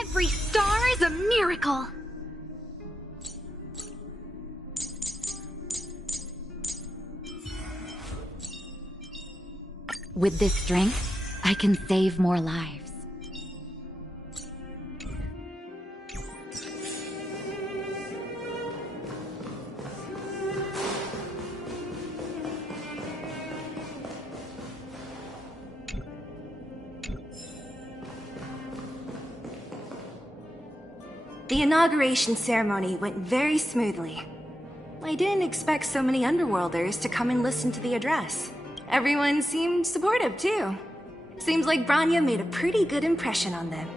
Every star is a miracle! With this strength, I can save more lives. The inauguration ceremony went very smoothly. I didn't expect so many Underworlders to come and listen to the address. Everyone seemed supportive, too. Seems like Bronya made a pretty good impression on them.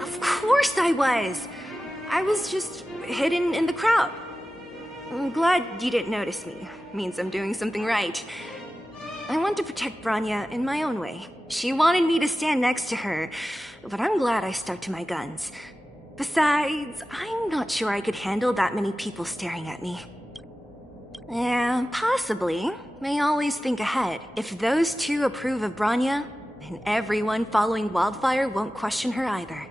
Of course I was! I was just hidden in the crowd. I'm glad you didn't notice me. Means I'm doing something right. I want to protect Bronya in my own way. She wanted me to stand next to her, but I'm glad I stuck to my guns. Besides, I'm not sure I could handle that many people staring at me. Yeah, possibly. May always think ahead. If those two approve of Bronya, then everyone following Wildfire won't question her either.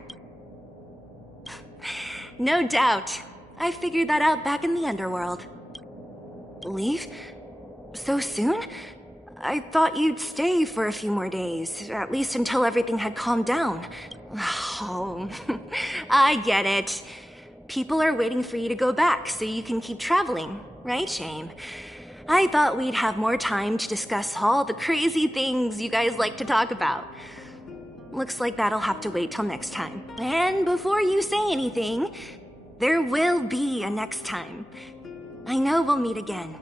No doubt. I figured that out back in the Underworld. Leave? So soon? I thought you'd stay for a few more days, at least until everything had calmed down. Oh, I get it. People are waiting for you to go back so you can keep traveling, right, Shame? I thought we'd have more time to discuss all the crazy things you guys like to talk about. Looks like that'll have to wait till next time. And before you say anything, there will be a next time. I know we'll meet again.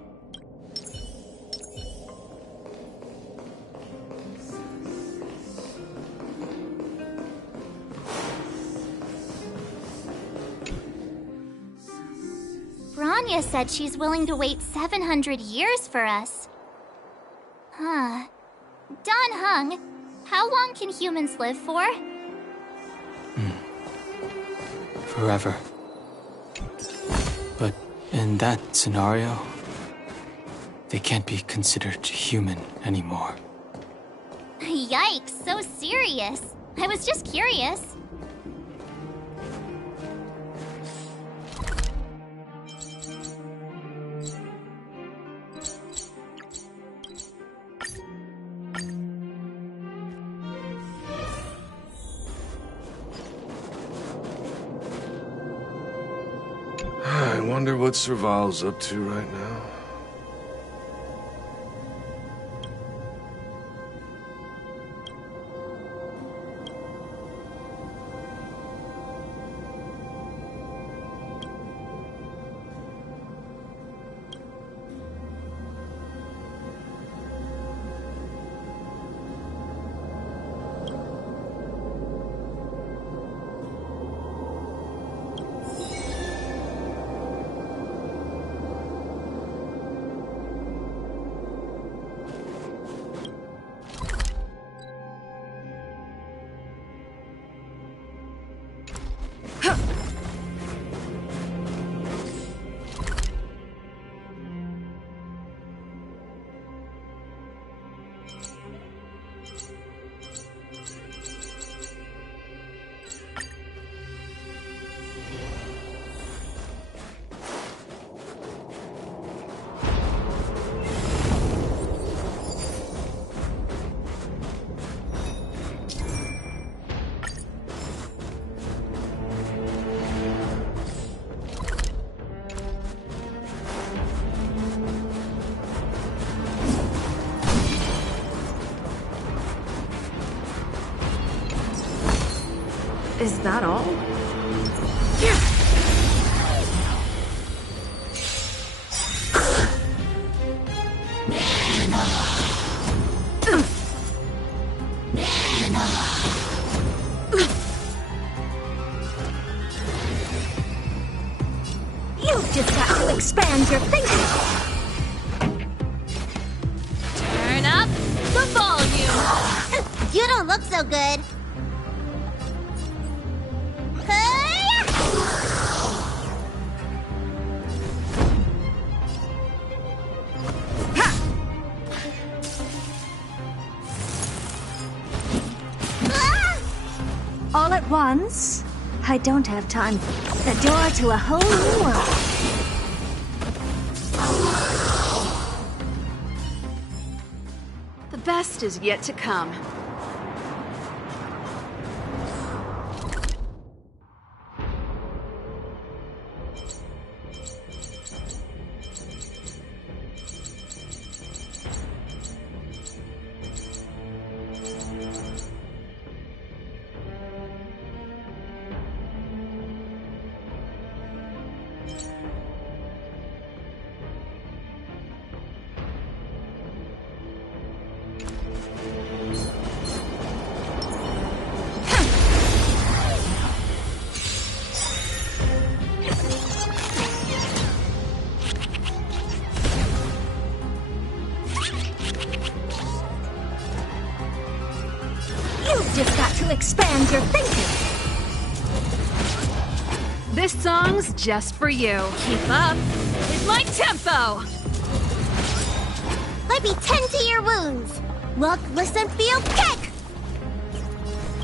Bronya said she's willing to wait 700 years for us. Huh. Dan Heng, how long can humans live for? Forever. But in that scenario, they can't be considered human anymore. Yikes, so serious. I was just curious. I wonder what Serval's up to right now. Is that all? You've just got to expand your thinking. Turn up the volume. You don't look so good. All at once? I don't have time. The door to a whole new world. The best is yet to come. You've just got to expand your thinking. This song's just for you. Keep up with my tempo. Let me tend to your wounds. Look, listen, feel, kick!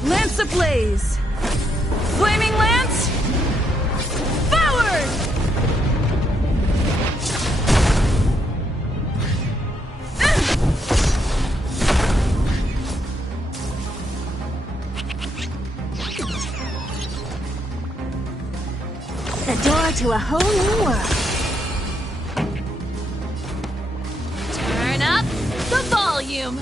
Lance ablaze! Flaming Lance! Forward! The door to a whole new world. Turn up the volume.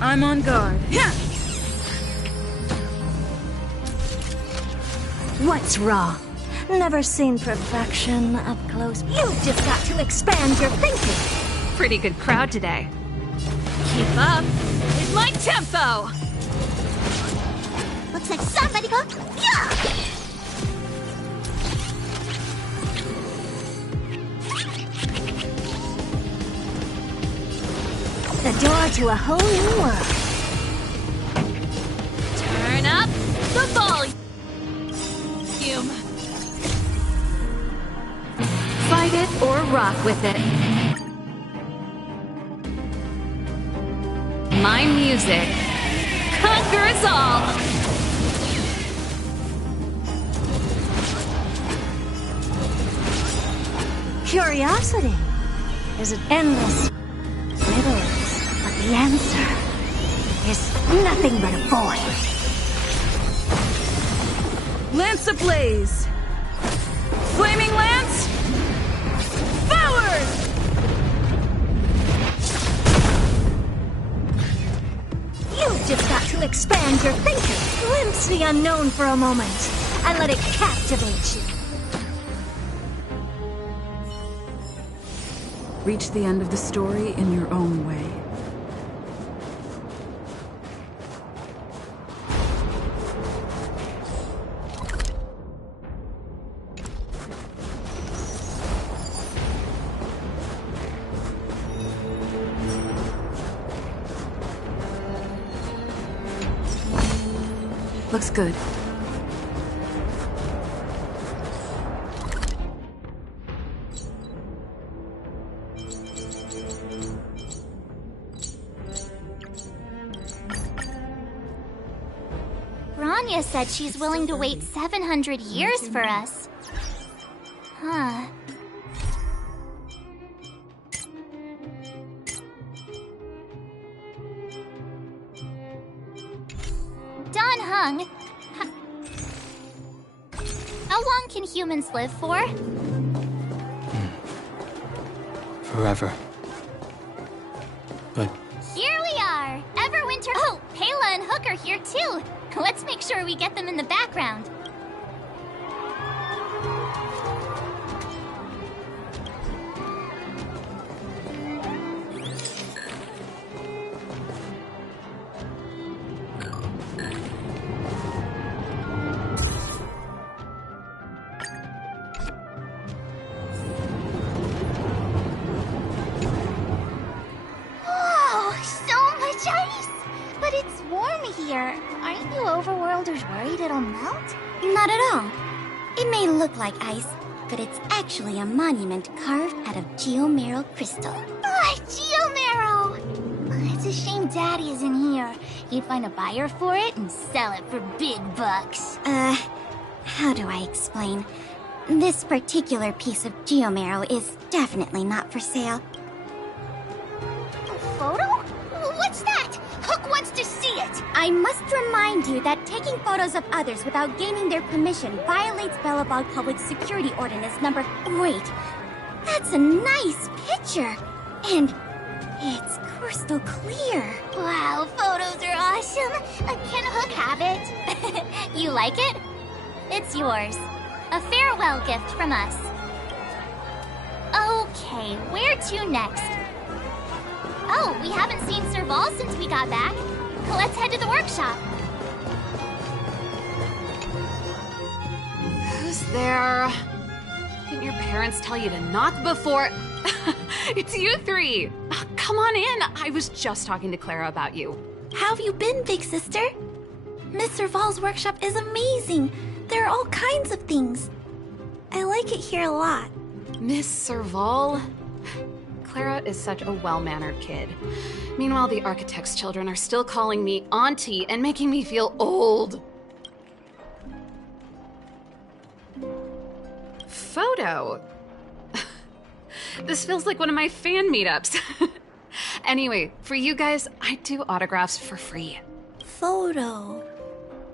I'm on guard. What's wrong? Never seen perfection up close. You've just got to expand your thinking. Pretty good crowd today. Keep up with my tempo. Looks like somebody go. Yeah! The door to a whole new world. Turn up the volume. Fight it or rock with it. My music conquers all. Curiosity is an endless riddles, but the answer is nothing but a void. Lance ablaze! Flaming Lance! Forward! You've just got to expand your thinking. Glimpse the unknown for a moment and let it captivate you. Reach the end of the story in your own way. Looks good. Rania said she's willing to wait 700 years for us. Huh. Dan Heng, how long can humans live for? Forever. But Here we are! Everwinter. Oh, Palin! and Hook are here too. Let's make sure we get them in the background. Aren't you overworlders worried it'll melt? Not at all. It may look like ice, but it's actually a monument carved out of geomerald crystal. Geomarrow! It's a shame Daddy isn't here. He'd find a buyer for it and sell it for big bucks. How do I explain? This particular piece of geomarrow is definitely not for sale. A photo? What's that? Hook wants to see it! I must remind you that taking photos of others without gaining their permission violates Belobog Public Security Ordinance number... Wait, that's a nice picture! And it's crystal clear. Wow, photos are awesome! Can Hook have it? You like it? It's yours. A farewell gift from us. Okay, where to next? Oh, we haven't seen Serval since we got back. Let's head to the workshop. Who's there? Didn't your parents tell you to knock before... It's you three! Come on in! I was just talking to Clara about you. How have you been, big sister? Miss Serval's workshop is amazing. There are all kinds of things. I like it here a lot. Miss Serval? Clara is such a well-mannered kid. Meanwhile, the architect's children are still calling me auntie and making me feel old. Photo? This feels like one of my fan meetups. Anyway, for you guys, I do autographs for free. Photo.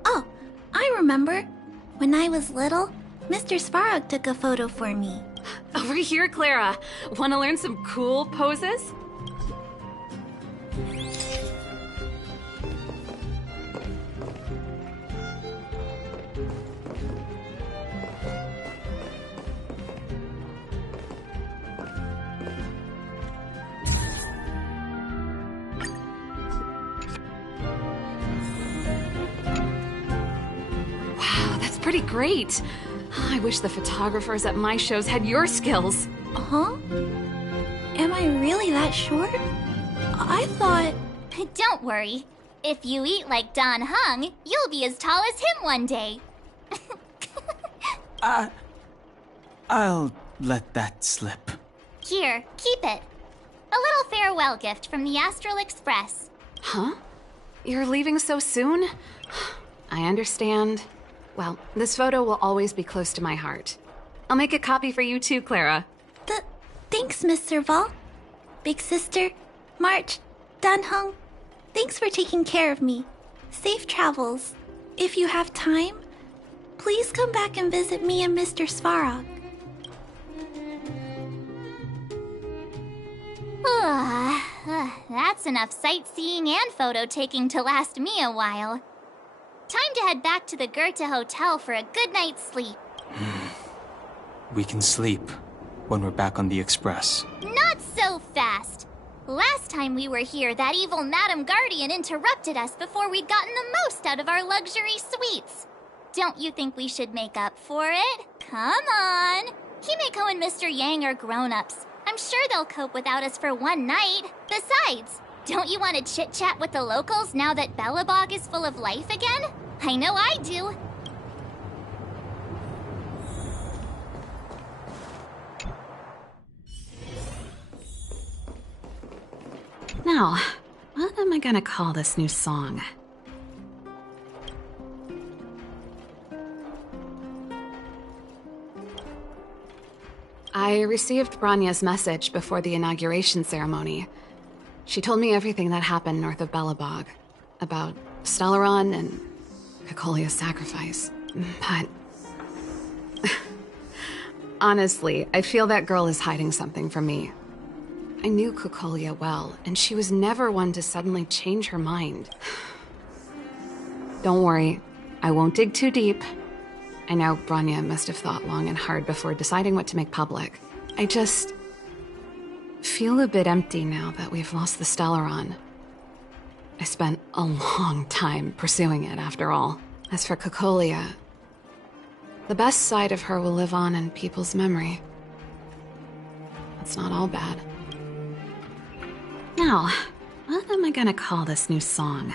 Oh, I remember. When I was little, Mr. Svarog took a photo for me. Over here, Clara. Want to learn some cool poses? Wow, that's pretty great. I wish the photographers at my shows had your skills. Huh? Am I really that short? I thought... Don't worry. If you eat like Don Hung, you'll be as tall as him one day. I'll let that slip. Here, keep it. A little farewell gift from the Astral Express. Huh? You're leaving so soon? I understand. Well, this photo will always be close to my heart. I'll make a copy for you too, Clara. Thanks, Miss Serval. Big sister, March, Dan Hung, thanks for taking care of me. Safe travels. If you have time, please come back and visit me and Mr. Svarog. That's enough sightseeing and photo taking to last me a while. Time to head back to the Goethe Hotel for a good night's sleep. We can sleep when we're back on the Express. Not so fast! Last time we were here, that evil Madam Guardian interrupted us before we'd gotten the most out of our luxury suites. Don't you think we should make up for it? Come on! Himeko and Mr. Yang are grown-ups. I'm sure they'll cope without us for one night. Besides, don't you want to chit-chat with the locals now that Belobog is full of life again? I know I do. Now, what am I gonna call this new song? I received Branya's message before the inauguration ceremony. She told me everything that happened north of Belobog, about Stellaron and Cocolia's sacrifice. But honestly, I feel that girl is hiding something from me. I knew Cocolia well, and she was never one to suddenly change her mind. Don't worry, I won't dig too deep. I know Bronya must have thought long and hard before deciding what to make public. I just feel a bit empty now that we've lost the Stellaron. I spent a long time pursuing it, after all. As for Cocolia, the best side of her will live on in people's memory. It's not all bad. Now, what am I gonna call this new song?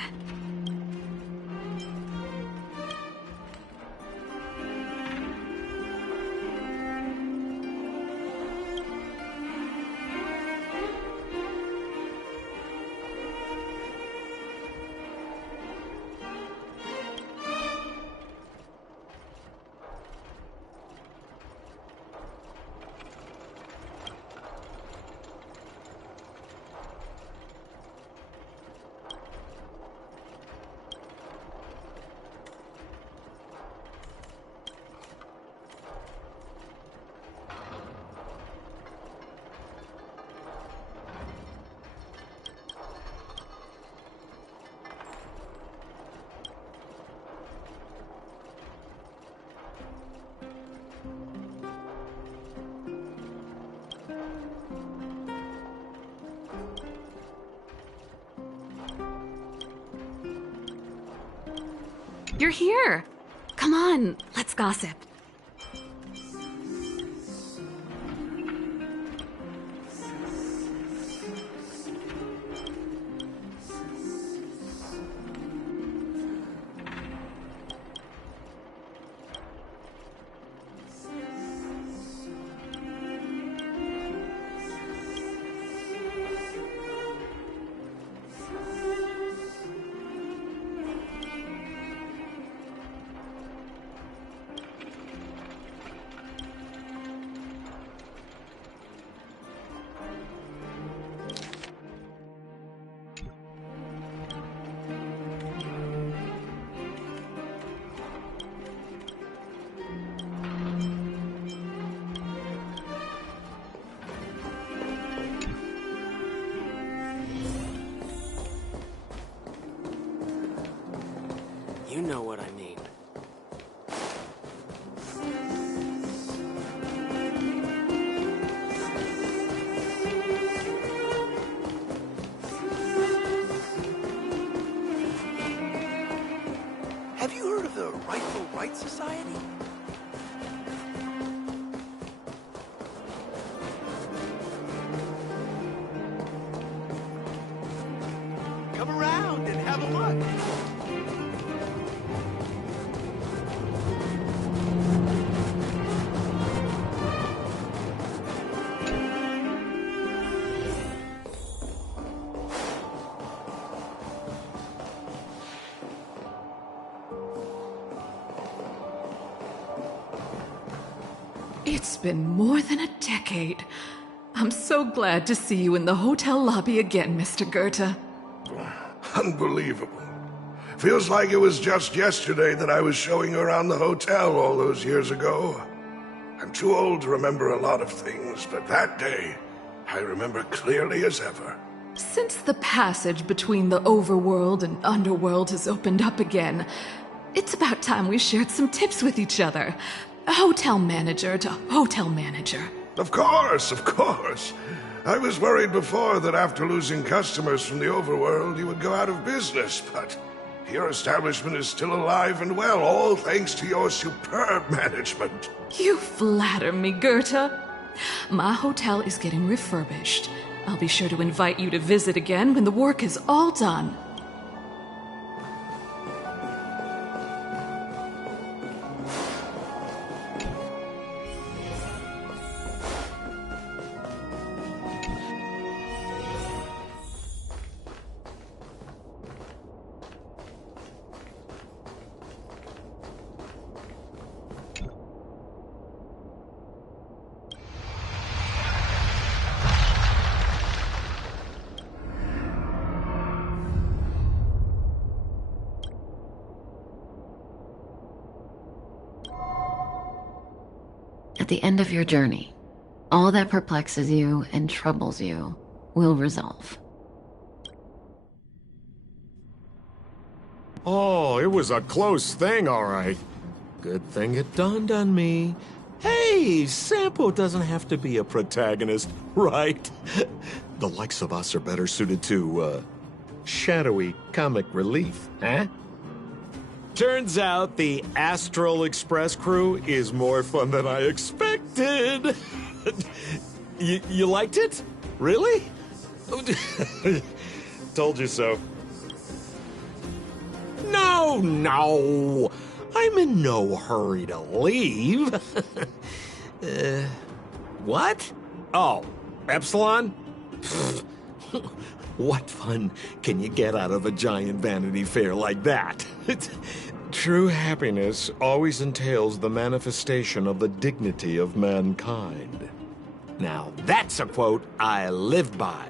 You're here! Come on, let's gossip. You know what I mean. Have you heard of the Rightful Rights Society? Come around and have a look. It's been more than a decade. I'm so glad to see you in the hotel lobby again, Mr. Goethe. Unbelievable. Feels like it was just yesterday that I was showing you around the hotel all those years ago. I'm too old to remember a lot of things, but that day, I remember clearly as ever. Since the passage between the overworld and underworld has opened up again, it's about time we shared some tips with each other. Hotel manager to hotel manager. Of course, of course. I was worried before that after losing customers from the overworld, you would go out of business, but your establishment is still alive and well, all thanks to your superb management. You flatter me, Goethe. My hotel is getting refurbished. I'll be sure to invite you to visit again when the work is all done. At the end of your journey, all that perplexes you and troubles you will resolve. Oh, it was a close thing, all right. Good thing it dawned on me. Hey, Sampo doesn't have to be a protagonist, right? The likes of us are better suited to, shadowy comic relief, huh? Turns out the Astral Express crew is more fun than I expected. You liked it? Really? Told you so. No. I'm in no hurry to leave. What? Oh, Epsilon? What fun can you get out of a giant Vanity Fair like that? True happiness always entails the manifestation of the dignity of mankind. Now, that's a quote I live by.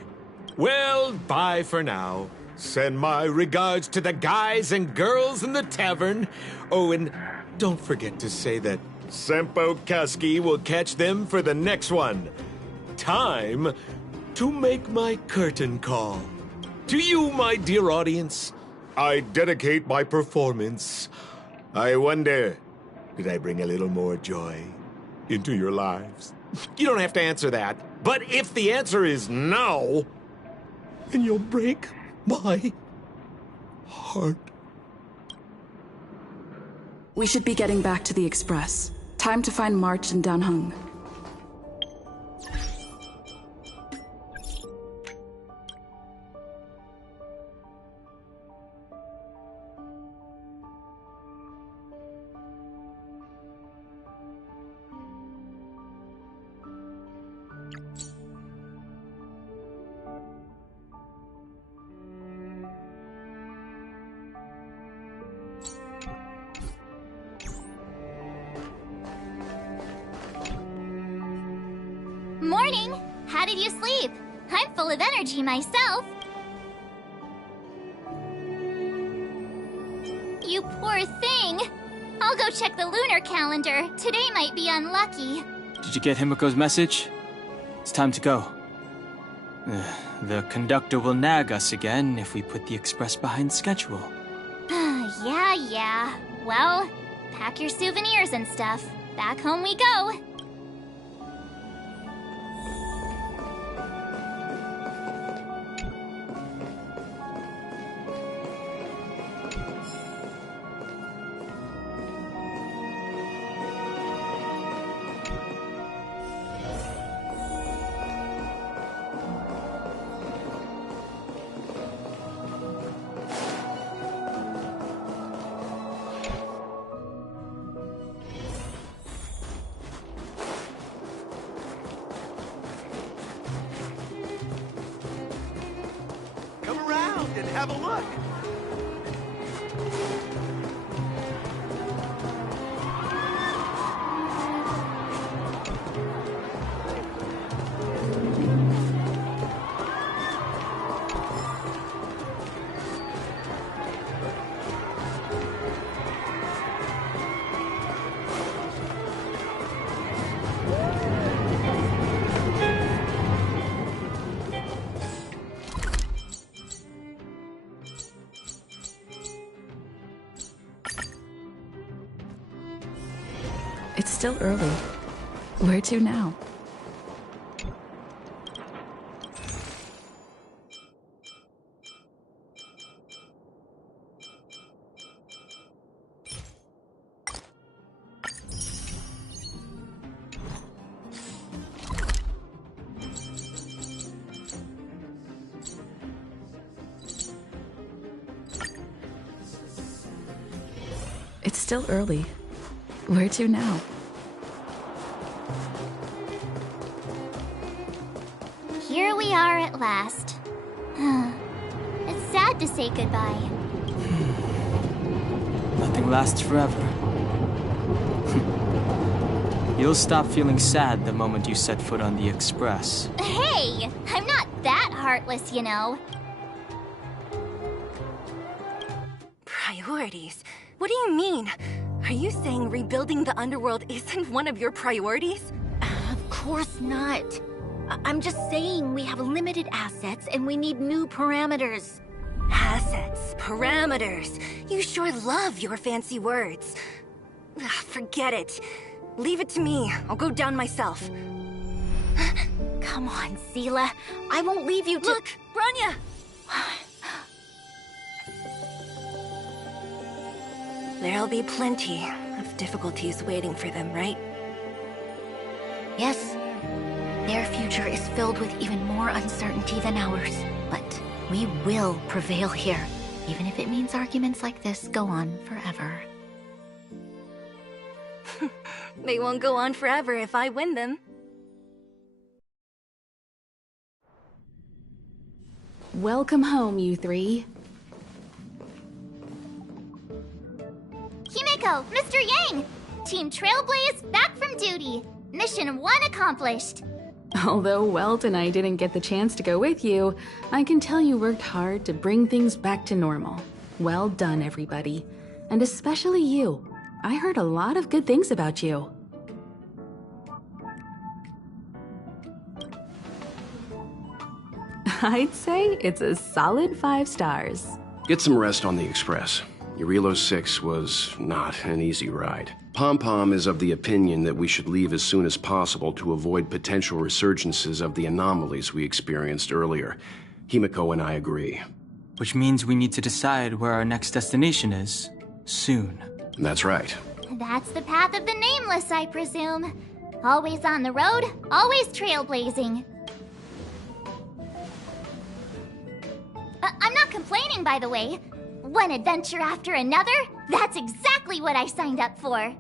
Well, bye for now. Send my regards to the guys and girls in the tavern. Oh, and don't forget to say that Sampo Kasky will catch them for the next one. Time to make my curtain call. To you, my dear audience, I dedicate my performance. I wonder, did I bring a little more joy into your lives? You don't have to answer that. But if the answer is no, then you'll break my heart. We should be getting back to the Express. Time to find March and Dan Heng. Morning! How did you sleep? I'm full of energy myself. You poor thing. I'll go check the lunar calendar. Today might be unlucky. Did you get Himiko's message? It's time to go. The conductor will nag us again if we put the express behind schedule. Yeah. Well, pack your souvenirs and stuff. Back home we go. And have a look. It's still early. Where to now? It's still early. Where to now? Here we are at last. It's sad to say goodbye. Nothing lasts forever. You'll stop feeling sad the moment you set foot on the Express. Hey! I'm not that heartless, you know. Priorities? What do you mean? Are you saying rebuilding the underworld isn't one of your priorities? Of course not. I'm just saying we have limited assets and we need new parameters. Has Assets, parameters. You sure love your fancy words. Ugh, forget it. Leave it to me. I'll go down myself. Come on, Seele. I won't leave you to— Look, Bronya! There'll be plenty of difficulties waiting for them, right? Yes. Their future is filled with even more uncertainty than ours. But we will prevail here, even if it means arguments like this go on forever. They won't go on forever if I win them. Welcome home, you three. Himeko, Mr. Yang! Team Trailblaze back from duty. Mission 1 accomplished. Although Welt and I didn't get the chance to go with you, I can tell you worked hard to bring things back to normal. Well done, everybody. And especially you. I heard a lot of good things about you. I'd say it's a solid 5 stars. Get some rest on the Express. Eurilo 6 was not an easy ride. Pom-Pom is of the opinion that we should leave as soon as possible to avoid potential resurgences of the anomalies we experienced earlier. Himeko and I agree. Which means we need to decide where our next destination is, soon. That's right. That's the path of the Nameless, I presume. Always on the road, always trailblazing. I'm not complaining, by the way. One adventure after another? That's exactly what I signed up for.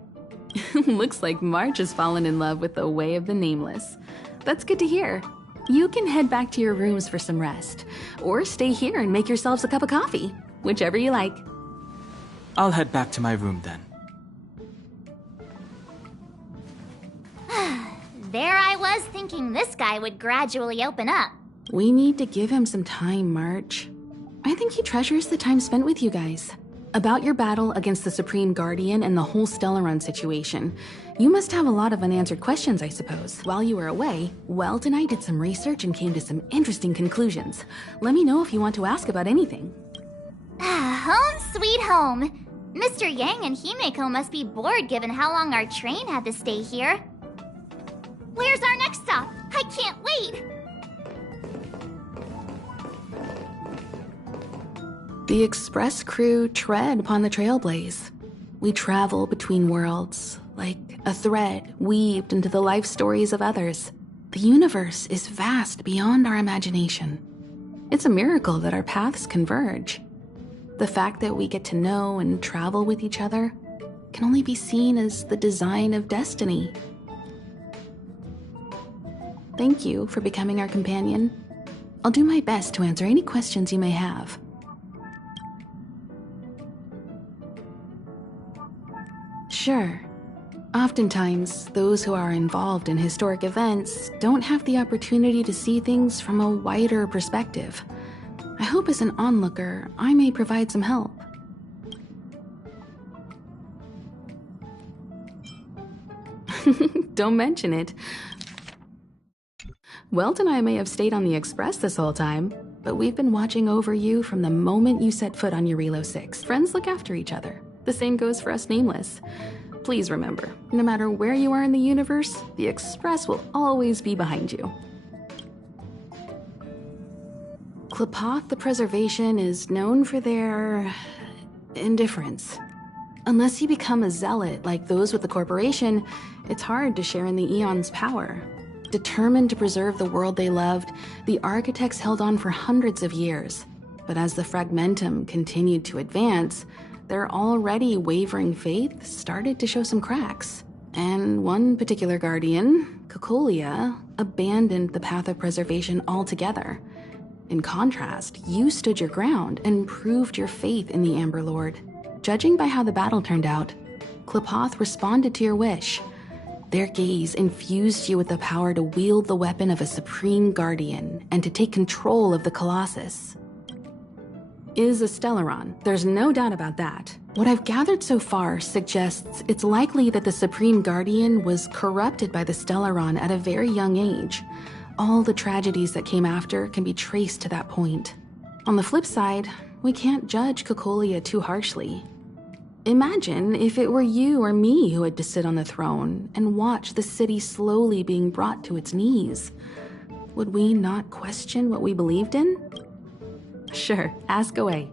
Looks like March has fallen in love with the Way of the Nameless. That's good to hear. You can head back to your rooms for some rest, or stay here and make yourselves a cup of coffee, whichever you like. I'll head back to my room then. There I was thinking this guy would gradually open up. We need to give him some time, March. I think he treasures the time spent with you guys. About your battle against the Supreme Guardian and the whole Stellaron situation. You must have a lot of unanswered questions, I suppose. While you were away, Welt and I did some research and came to some interesting conclusions. Let me know if you want to ask about anything. Home sweet home. Mr. Yang and Himeko must be bored given how long our train had to stay here. Where's our next stop? I can't wait! The Express crew tread upon the Trailblaze. We travel between worlds, like a thread weaved into the life stories of others. The universe is vast beyond our imagination. It's a miracle that our paths converge. The fact that we get to know and travel with each other can only be seen as the design of destiny. Thank you for becoming our companion. I'll do my best to answer any questions you may have. Sure. Oftentimes, those who are involved in historic events don't have the opportunity to see things from a wider perspective. I hope as an onlooker, I may provide some help. Don't mention it. Welt and I may have stayed on the Express this whole time, but we've been watching over you from the moment you set foot on Eurilo 6. Friends look after each other. The same goes for us Nameless. Please remember, no matter where you are in the universe, the Express will always be behind you. Qlipoth the Preservation is known for their indifference. Unless you become a zealot like those with the corporation, it's hard to share in the Aeon's power. Determined to preserve the world they loved, the architects held on for hundreds of years. But as the Fragmentum continued to advance, their already wavering faith started to show some cracks. And one particular guardian, Cocolia, abandoned the path of preservation altogether. In contrast, you stood your ground and proved your faith in the Amber Lord. Judging by how the battle turned out, Qlipoth responded to your wish. Their gaze infused you with the power to wield the weapon of a supreme guardian and to take control of the Colossus. Is a Stellaron, there's no doubt about that. What I've gathered so far suggests it's likely that the Supreme Guardian was corrupted by the Stellaron at a very young age. All the tragedies that came after can be traced to that point. On the flip side, we can't judge Cocolia too harshly. Imagine if it were you or me who had to sit on the throne and watch the city slowly being brought to its knees. Would we not question what we believed in? Sure, ask away.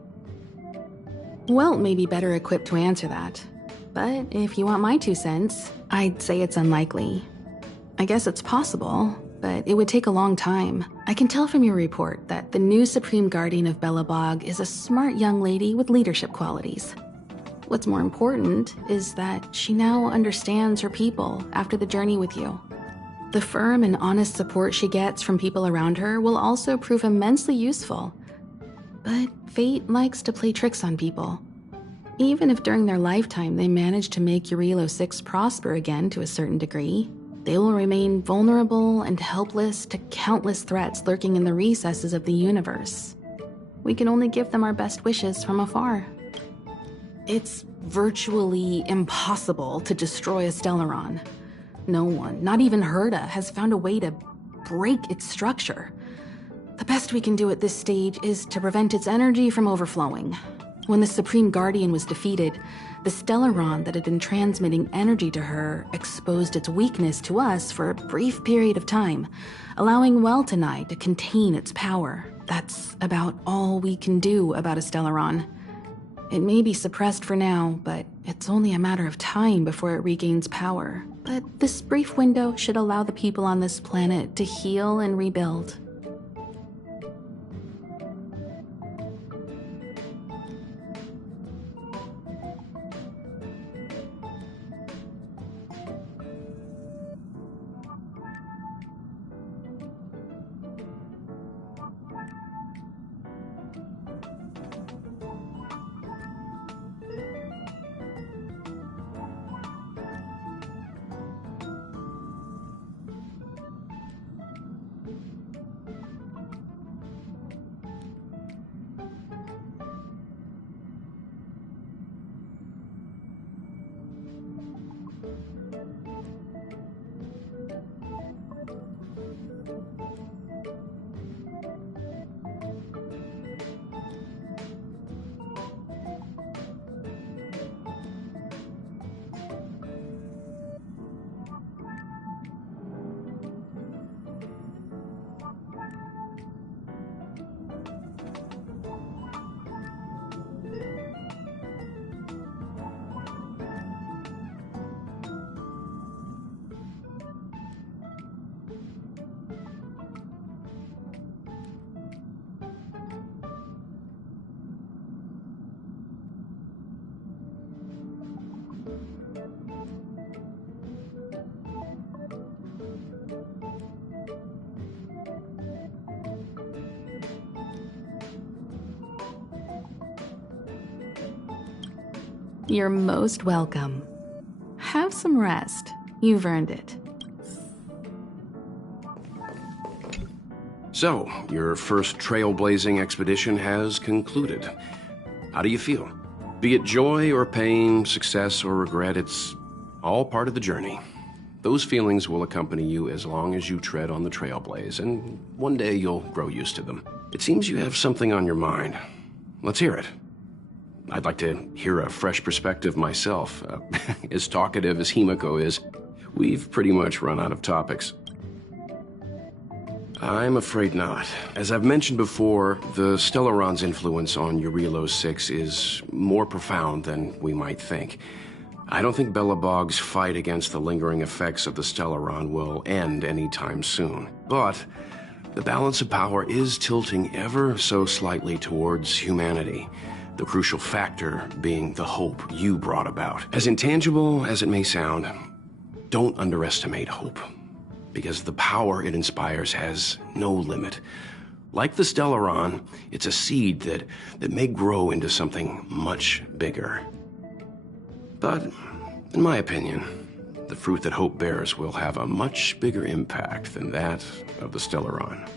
Welt may be better equipped to answer that, but if you want my 2 cents, I'd say it's unlikely. I guess it's possible, but it would take a long time. I can tell from your report that the new Supreme Guardian of Belobog is a smart young lady with leadership qualities. What's more important is that she now understands her people after the journey with you. The firm and honest support she gets from people around her will also prove immensely useful. But fate likes to play tricks on people. Even if during their lifetime they manage to make Eurilo 6 prosper again to a certain degree, they will remain vulnerable and helpless to countless threats lurking in the recesses of the universe. We can only give them our best wishes from afar. It's virtually impossible to destroy a Stellaron. No one, not even Herta, has found a way to break its structure. The best we can do at this stage is to prevent its energy from overflowing. When the Supreme Guardian was defeated, the Stellaron that had been transmitting energy to her exposed its weakness to us for a brief period of time, allowing Welt and I to contain its power. That's about all we can do about a Stellaron. It may be suppressed for now, but it's only a matter of time before it regains power. But this brief window should allow the people on this planet to heal and rebuild. You're most welcome. Have some rest. You've earned it. So, your first trailblazing expedition has concluded. How do you feel? Be it joy or pain, success or regret, it's all part of the journey. Those feelings will accompany you as long as you tread on the trailblaze, and one day you'll grow used to them. It seems you have something on your mind. Let's hear it. I'd like to hear a fresh perspective myself. As talkative as Himiko is, we've pretty much run out of topics. I'm afraid not. As I've mentioned before, the Stellaron's influence on Eurilo 6 is more profound than we might think. I don't think Belobog's fight against the lingering effects of the Stellaron will end anytime soon. But the balance of power is tilting ever so slightly towards humanity. The crucial factor being the hope you brought about. As intangible as it may sound, don't underestimate hope, because the power it inspires has no limit. Like the Stellaron, it's a seed that may grow into something much bigger. But, in my opinion, the fruit that hope bears will have a much bigger impact than that of the Stellaron.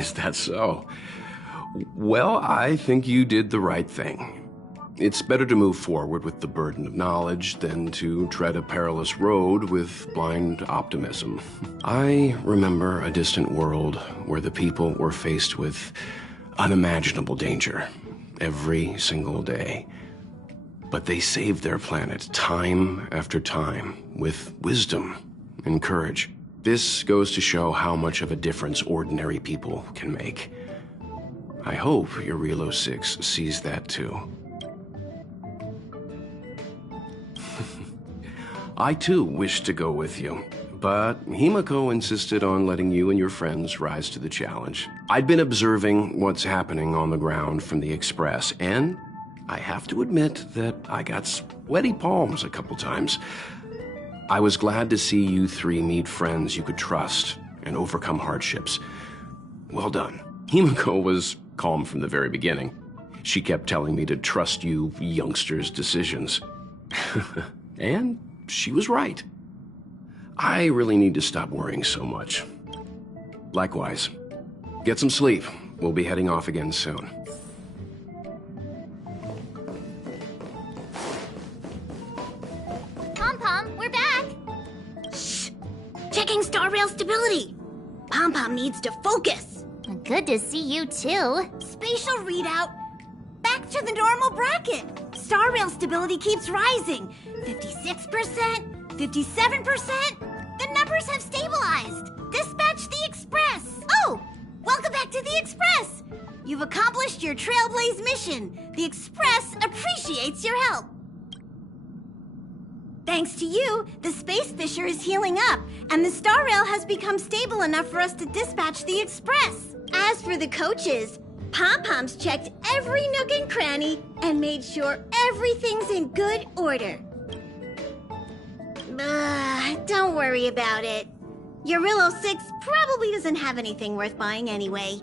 Is that so? Well, I think you did the right thing. It's better to move forward with the burden of knowledge than to tread a perilous road with blind optimism. I remember a distant world where the people were faced with unimaginable danger every single day. But they saved their planet time after time with wisdom and courage. This goes to show how much of a difference ordinary people can make. I hope your Relo 6 sees that too. I too wish to go with you, but Himiko insisted on letting you and your friends rise to the challenge. I'd been observing what's happening on the ground from the Express, and I have to admit that I got sweaty palms a couple times. I was glad to see you three meet friends you could trust and overcome hardships. Well done. Himiko was calm from the very beginning. She kept telling me to trust you youngsters' decisions. And she was right. I really need to stop worrying so much. Likewise. Get some sleep. We'll be heading off again soon. Pom-Pom, we're back! Shh! Checking star rail stability. Pom-Pom needs to focus. Good to see you too. Spatial readout. Back to the normal bracket. Star rail stability keeps rising. 56%, 57%. The numbers have stabilized. Dispatch the Express. Oh, welcome back to the Express. You've accomplished your Trailblaze mission. The Express appreciates your help. Thanks to you, the Space Fisher is healing up, and the Star Rail has become stable enough for us to dispatch the Express. As for the coaches, Pom-Pom's checked every nook and cranny and made sure everything's in good order. Don't worry about it. Your Relo 6 probably doesn't have anything worth buying anyway.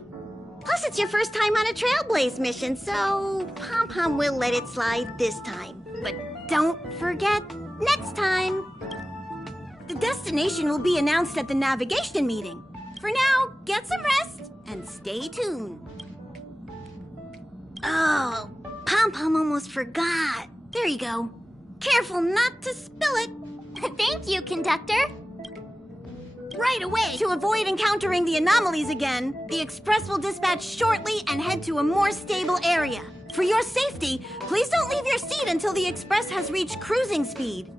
Plus, it's your first time on a Trailblaze mission, so Pom-Pom will let it slide this time. But don't forget, next time. The destination will be announced at the navigation meeting. For now, get some rest and stay tuned. Oh, Pom-Pom almost forgot. There you go. Careful not to spill it. Thank you, conductor. Right away! To avoid encountering the anomalies again, the Express will dispatch shortly and head to a more stable area. For your safety, please don't leave your seat until the Express has reached cruising speed.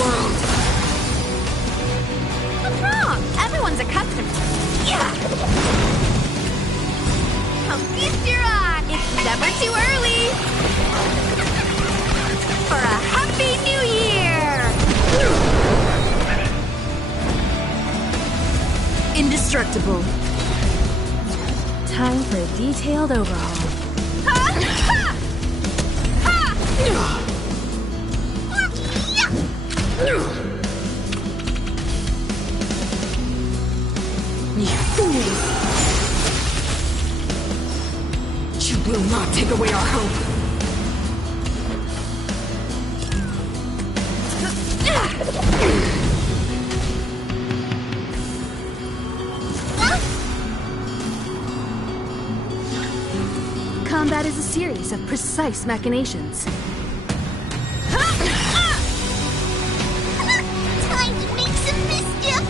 world! What's wrong? Everyone's accustomed. Yeah! Come feast your eye! It's never too early! For a happy new year! Indestructible. Time for a detailed overhaul. You fools! You will not take away our hope! Combat is a series of precise machinations. Time to make some mischief!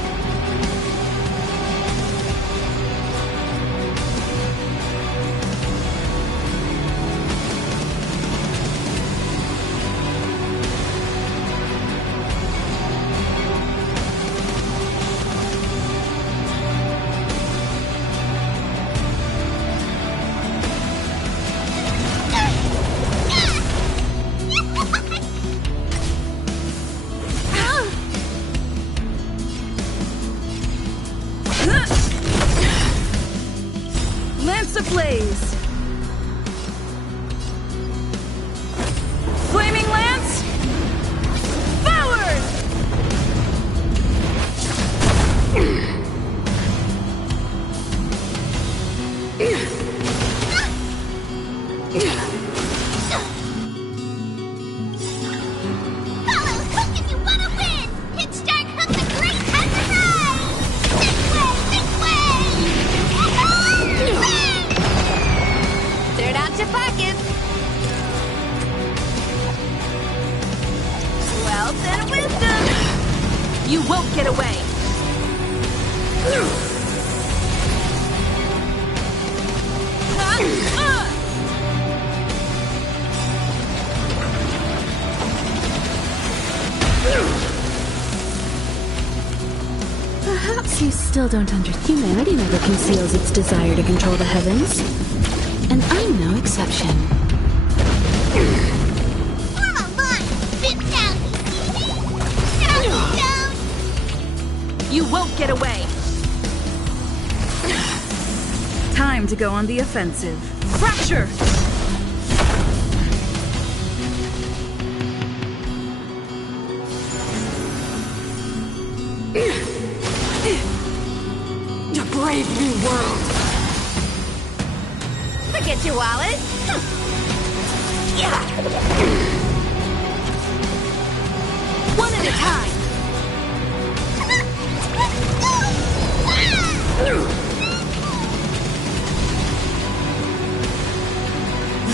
Lance ablaze! Flaming lance! Forward! Follow Hook if you want to win! Hit Stark Hook the Great has arrived! This way! Turn out your pockets! Wealth and wisdom! You won't get away! Perhaps you still don't understand. Humanity never conceals its desire to control the heavens. And I'm no exception. Form a line! Spit down, you down! You won't get away! Time to go on the offensive. Fracture! A brave new world! Forget your wallet! Yeah! One at a time!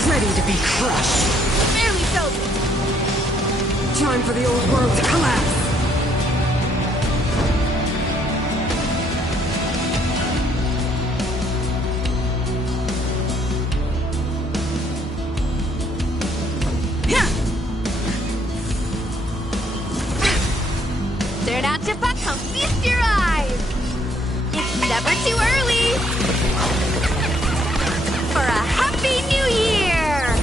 Ready to be crushed! Barely felt it! Time for the old world to collapse! Turn out your butt, come feast your eyes! It's never too early! For a happy new year!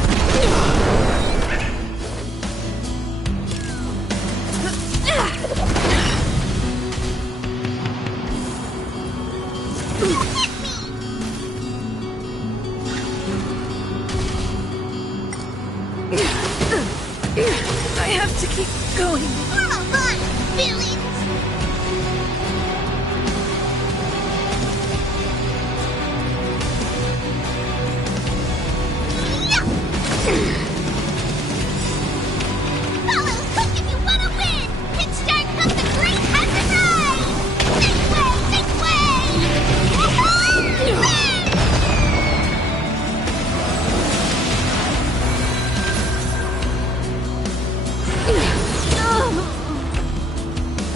I have to keep going. Form a line, villains! Follow Hook if you want to win! Hit Stark Hook the Great has arrived! This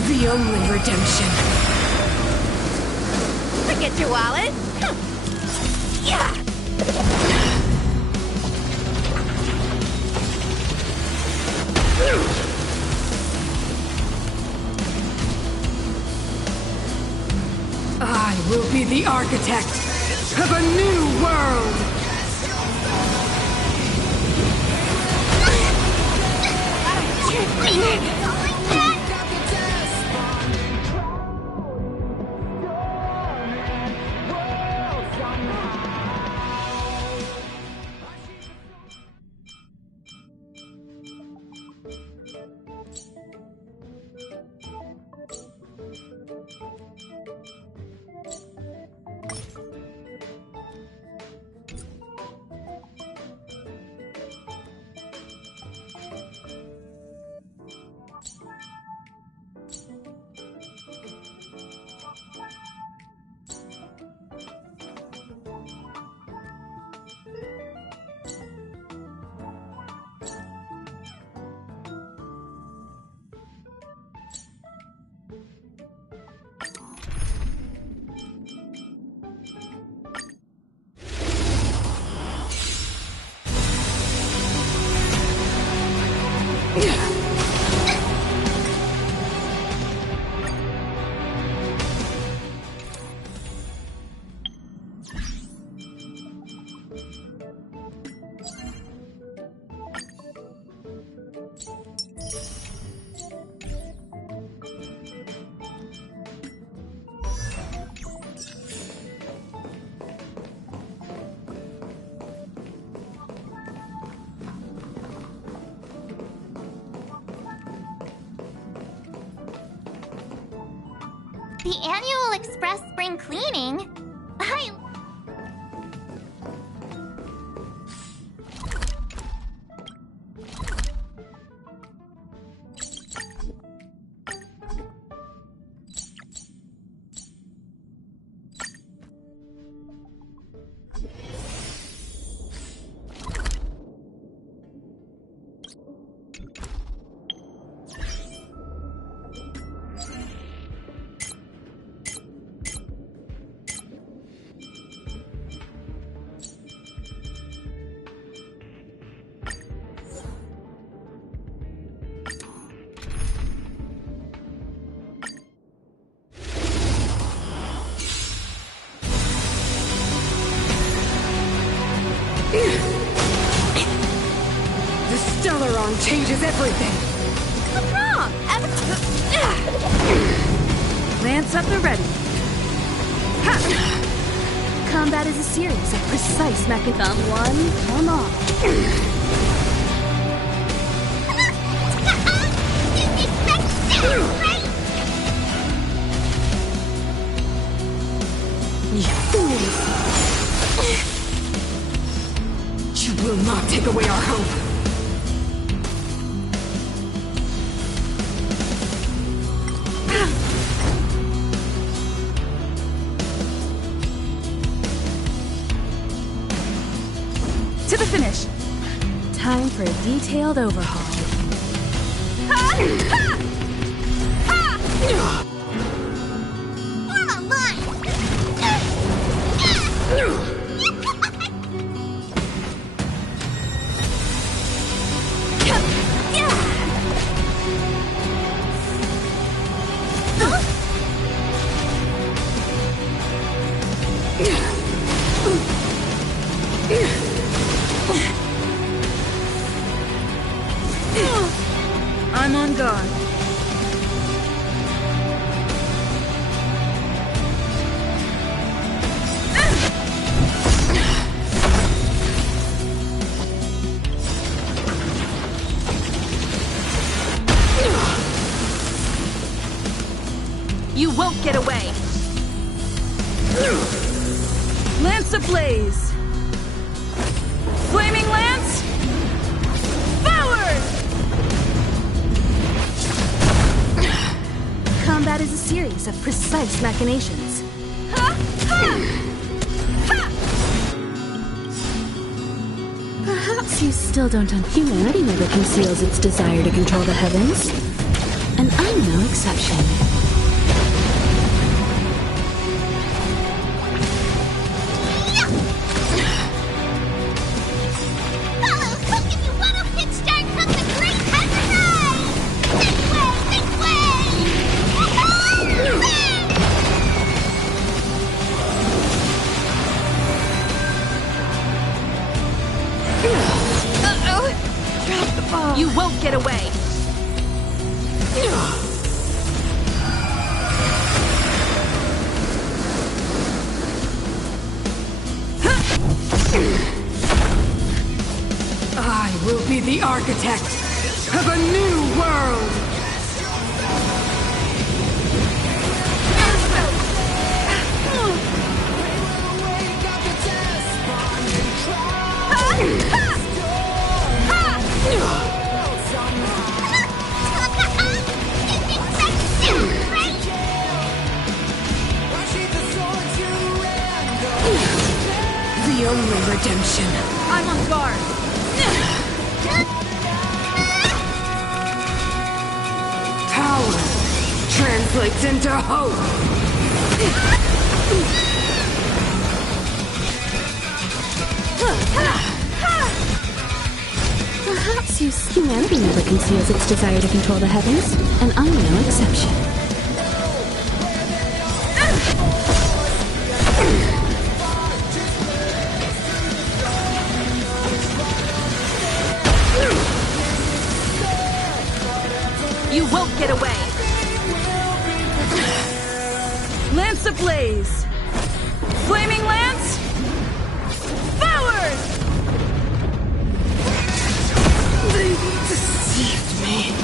The only redemption. Forget your wallet. Yeah. I will be the architect of a new world! The annual Express spring cleaning? The Stellaron changes everything! What's wrong? Lance up the ready. Ha! Combat is a series of precise mechanisms. Come one, come all. You fools! You will not take away our hope! To the finish. Time for a detailed overhaul. Ha! Ha! Ha! Form a line! I'm on guard. You won't get away! Lance ablaze! Flaming Lance! Forward! Combat is a series of precise machinations. Ha! Ha! Ha! Perhaps you still don't understand. Humanity never conceals its desire to control the heavens. And I'm no exception. the architect of a new world! The only redemption. I'm on guard. Power translates into hope. Perhaps humanity never conceals its desire to control the heavens, and I'm no exception. You won't get away! Lance ablaze! Flaming lance! Forward! They deceived me.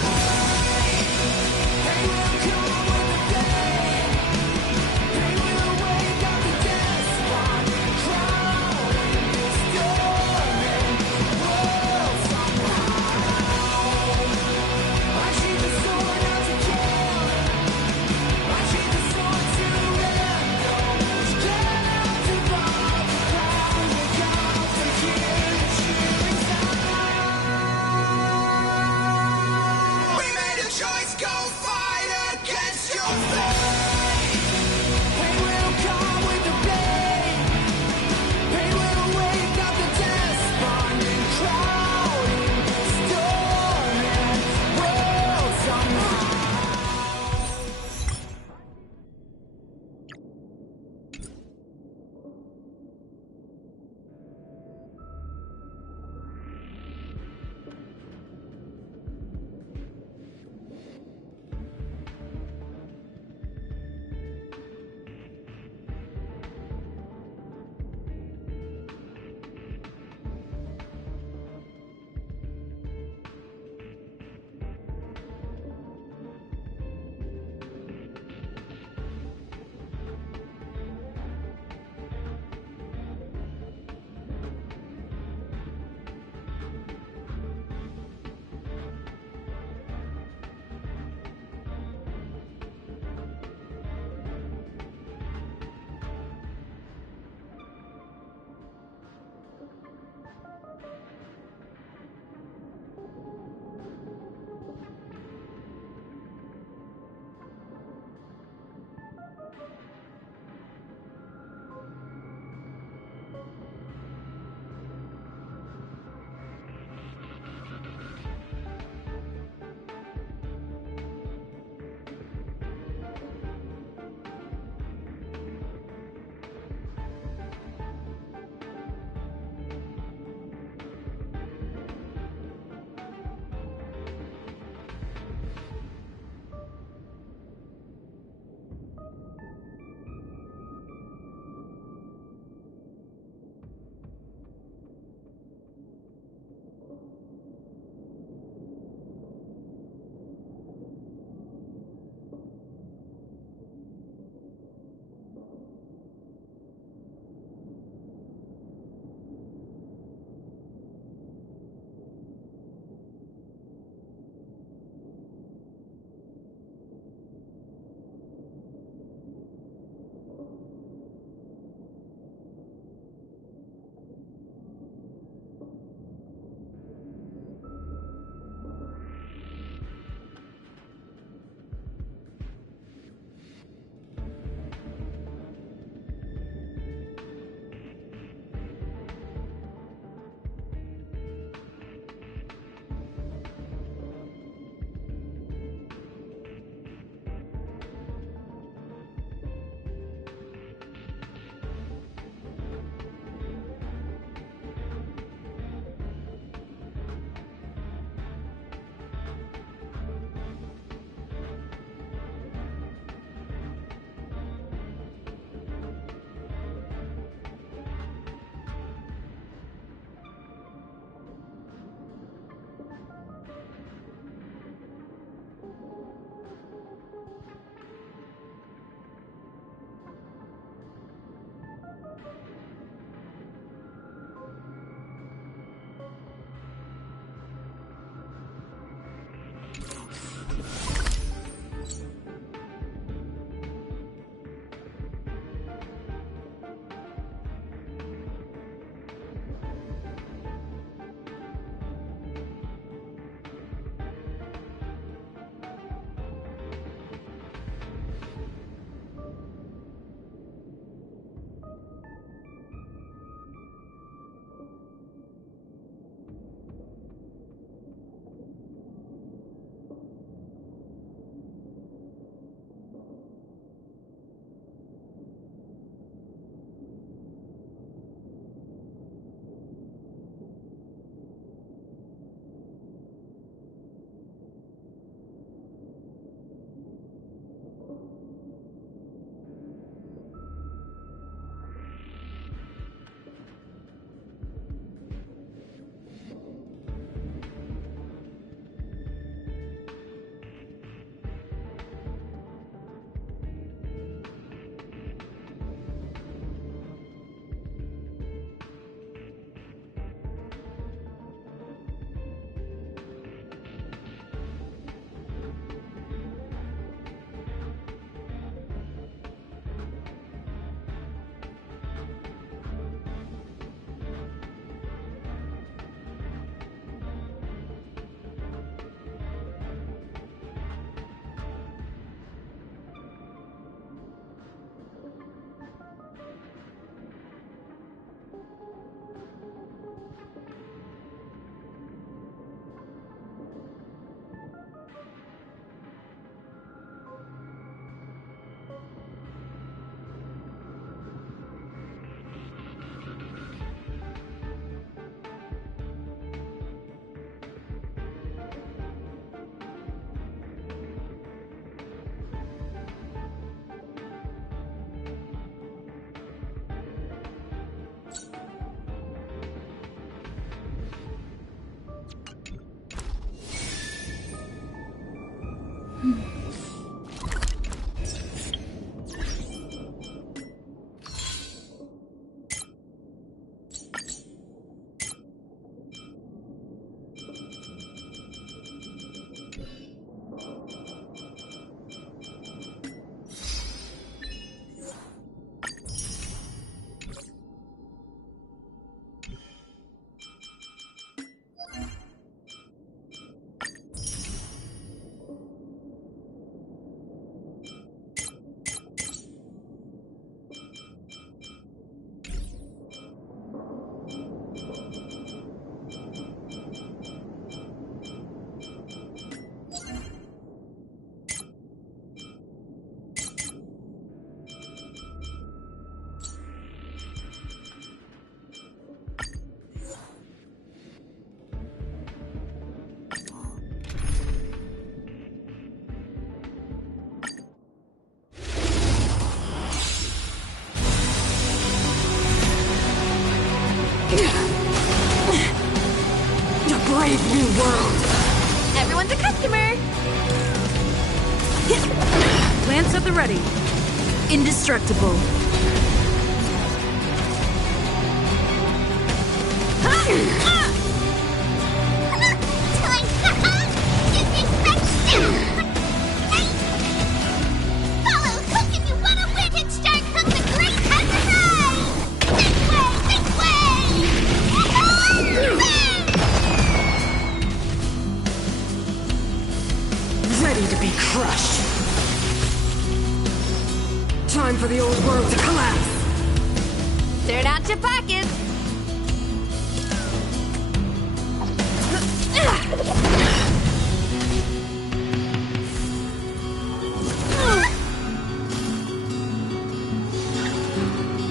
world! Everyone's a customer! Lance at the ready. Indestructible. Ready to be crushed. Time for the old world to collapse. Turn out your pockets!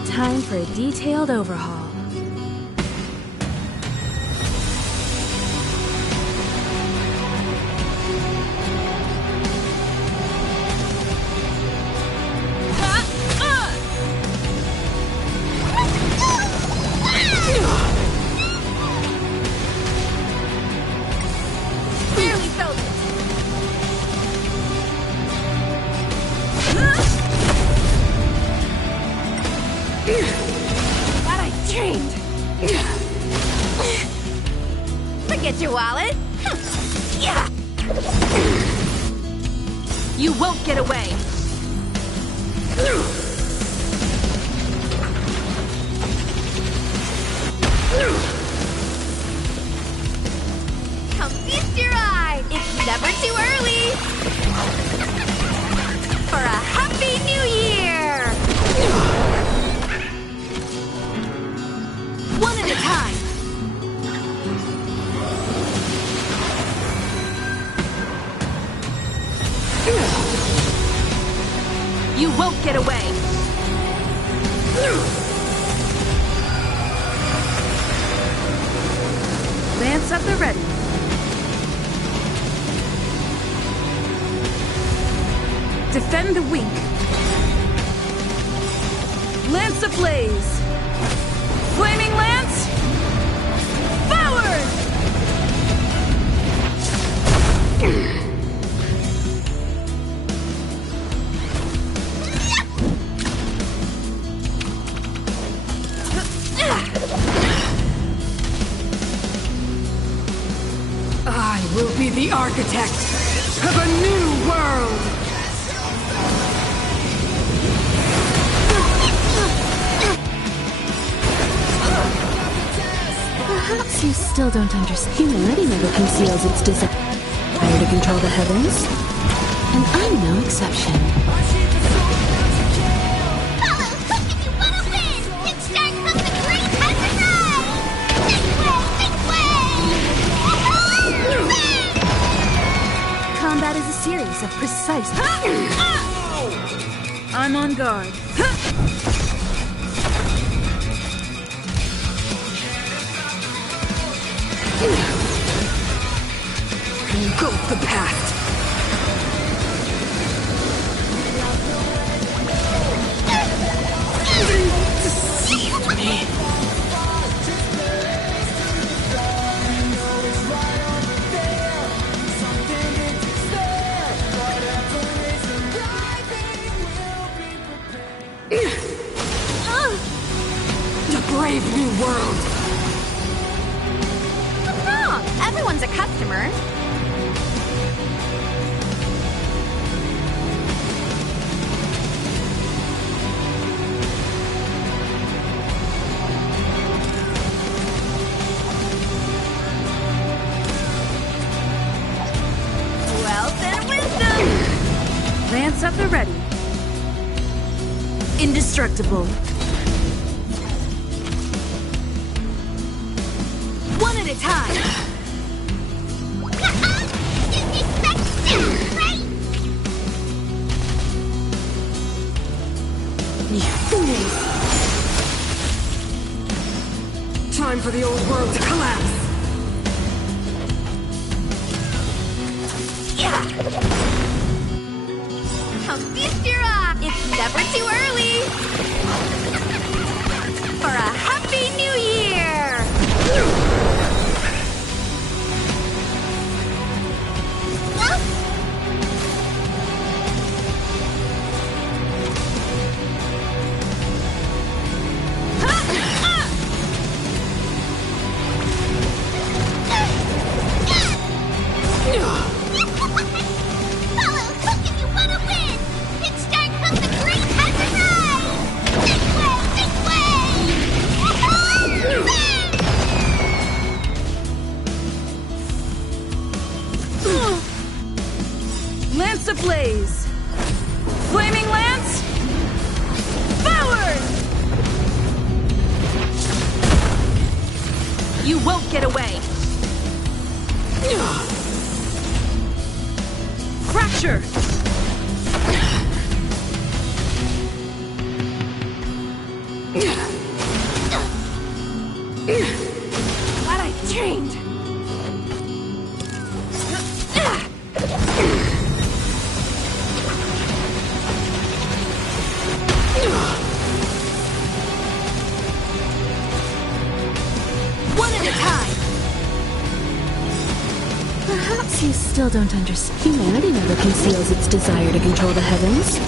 Time for a detailed overhaul. Barely felt it! Glad I trained! Forget your wallet! Yeah! You won't get away! Come feast your eyes! It's never too early! For a Happy New Year! One at a time! You won't get away! Lance at the ready. Defend the weak. Lance ablaze. Flaming lance. Forward! I will be the architect of a new world! Perhaps you still don't understand. Humanity never conceals its desire to control the heavens. And I'm no exception. Combat is a series of precise... I'm on guard. Engulf the past. Deceive me. The brave new world. What's wrong? Everyone's a customer. Wealth and wisdom. Lance at the ready. Indestructible. One at a time. You fools! Time for the old world to collapse. Come feast your eyes. It's never too early. For a Happy New Year! You won't get away! Fracture! Glad I trained! One at a time! Perhaps you still don't understand. Humanity never conceals its desire to control the heavens.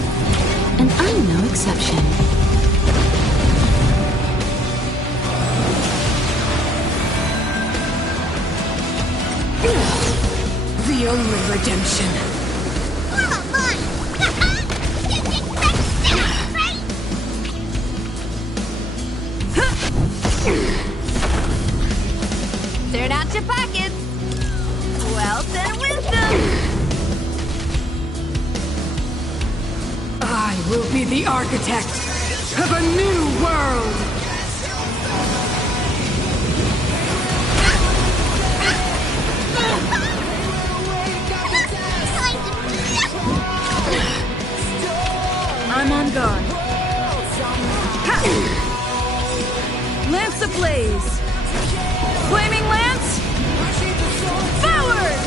And I'm no exception. The only redemption. Turn out your pockets. Wealth and wisdom. I will be the architect of a new world. I'm on guard. Ha! Lance ablaze! Flaming lance! Forward!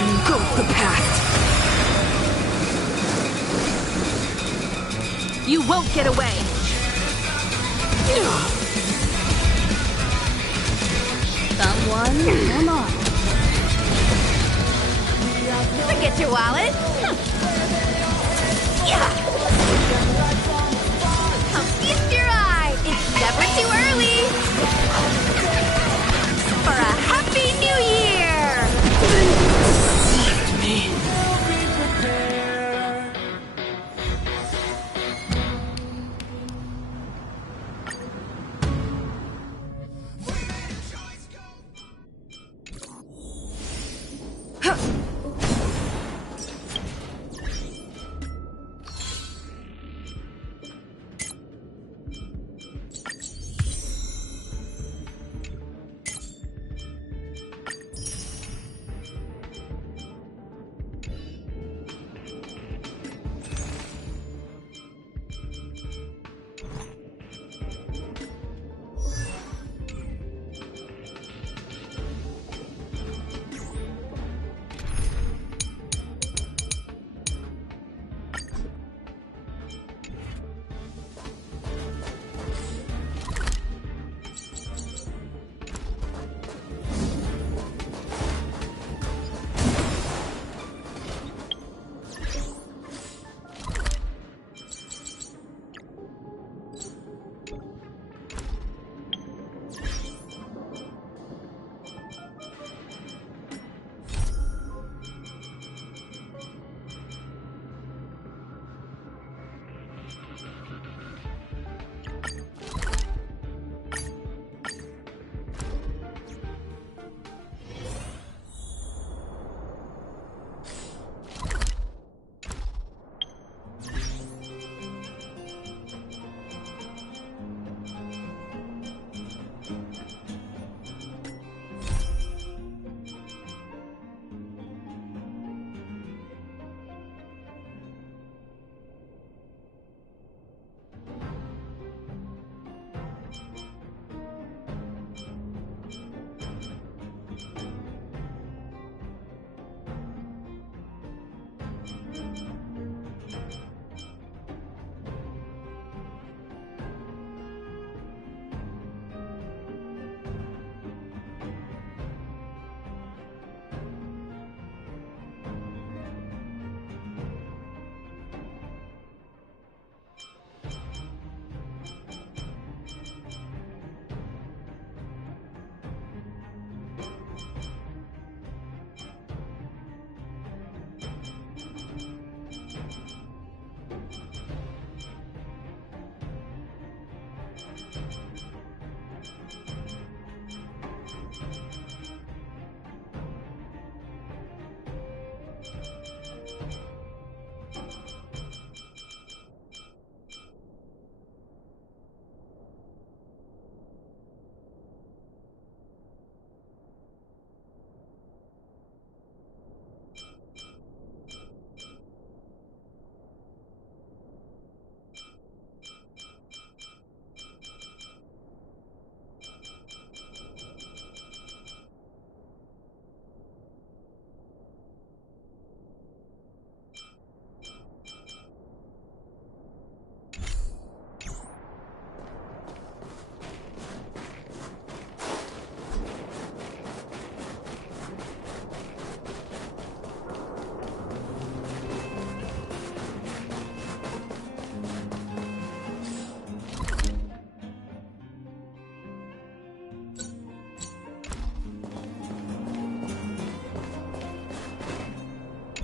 Engulf the past! You won't get away! Someone, come on. Forget your wallet. Yeah. Come feast your eye. It's never too early. For a happy new year. Left me.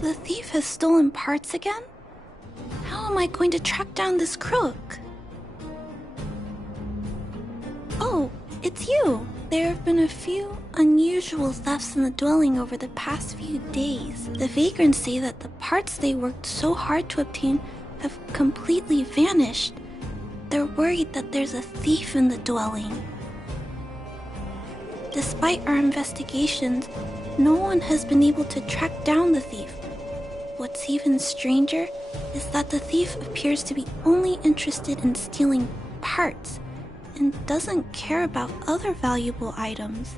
The thief has stolen parts again? How am I going to track down this crook? Oh, it's you! There have been a few unusual thefts in the dwelling over the past few days. The vagrants say that the parts they worked so hard to obtain have completely vanished. They're worried that there's a thief in the dwelling. Despite our investigations, no one has been able to track down the thief. What's even stranger is that the thief appears to be only interested in stealing parts and doesn't care about other valuable items.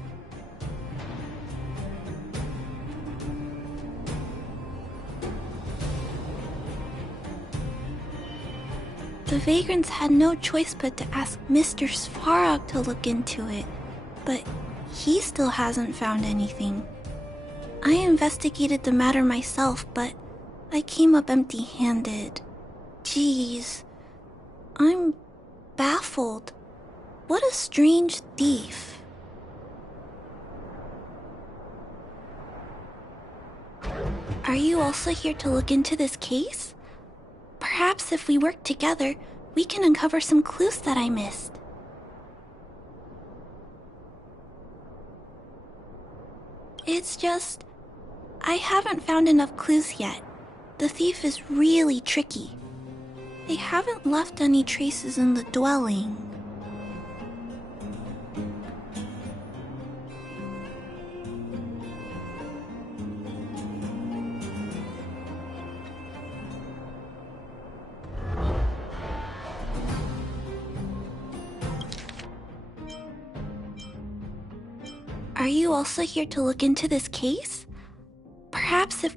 The vagrants had no choice but to ask Mr. Svarog to look into it, but he still hasn't found anything. I investigated the matter myself, but I came up empty-handed. Jeez, I'm baffled. What a strange thief. Are you also here to look into this case? Perhaps if we work together, we can uncover some clues that I missed. It's just, I haven't found enough clues yet. The thief is really tricky. They haven't left any traces in the dwelling. Are you also here to look into this case? Perhaps if...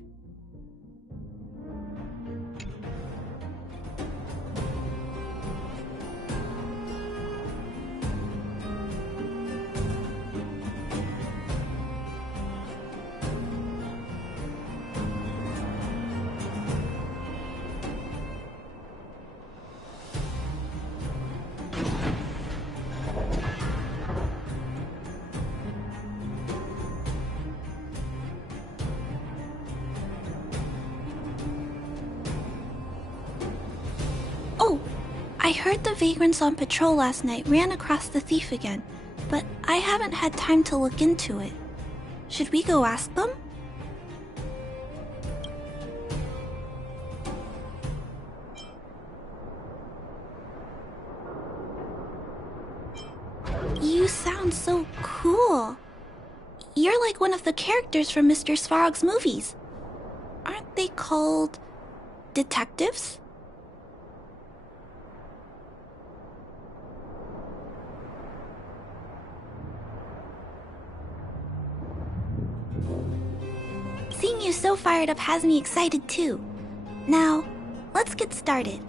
I heard the vagrants on patrol last night ran across the thief again, but I haven't had time to look into it. Should we go ask them? You sound so cool. You're like one of the characters from Mr. Svarog's movies. Aren't they called detectives? Seeing you so fired up has me excited too. Now, let's get started.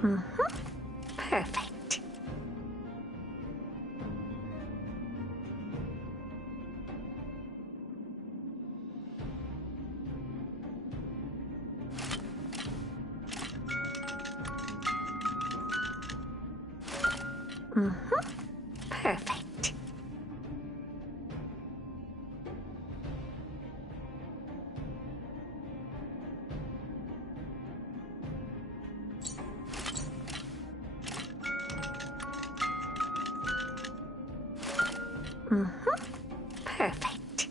Perfect. Perfect. Perfect.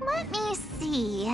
Let me see.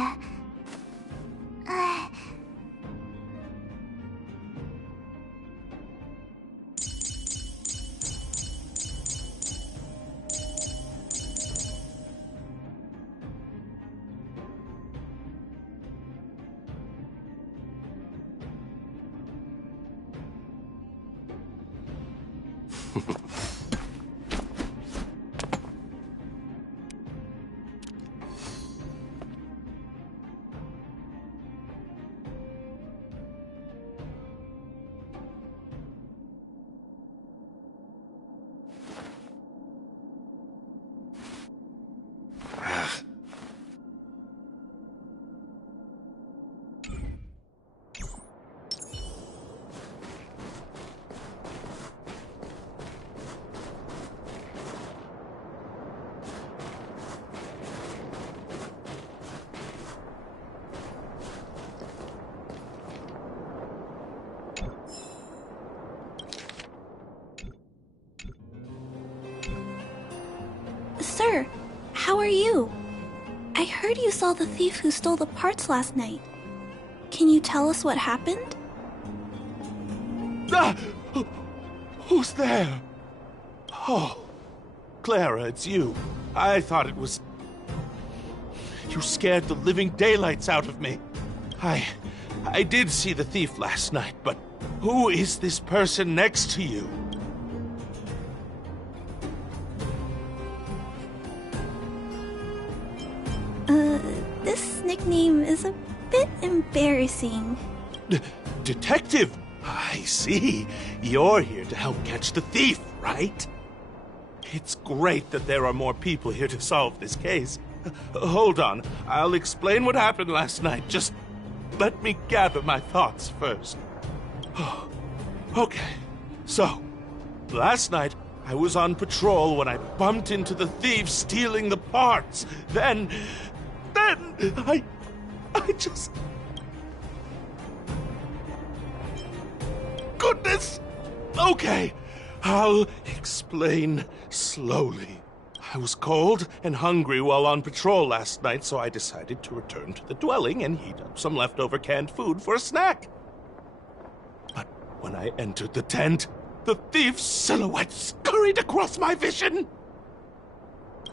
Sir, how are you? I heard you saw the thief who stole the parts last night. Can you tell us what happened? Ah! Who's there? Oh, Clara, it's you. I thought it was... You scared the living daylights out of me. I did see the thief last night, but who is this person next to you? This nickname is a bit embarrassing. Detective? I see. You're here to help catch the thief, right? It's great that there are more people here to solve this case. Hold on. I'll explain what happened last night. Just let me gather my thoughts first. Okay. So, last night, I was on patrol when I bumped into the thief stealing the parts. Then I just... Goodness! Okay, I'll explain slowly. I was cold and hungry while on patrol last night, so I decided to return to the dwelling and heat up some leftover canned food for a snack. But when I entered the tent, the thief's silhouette scurried across my vision.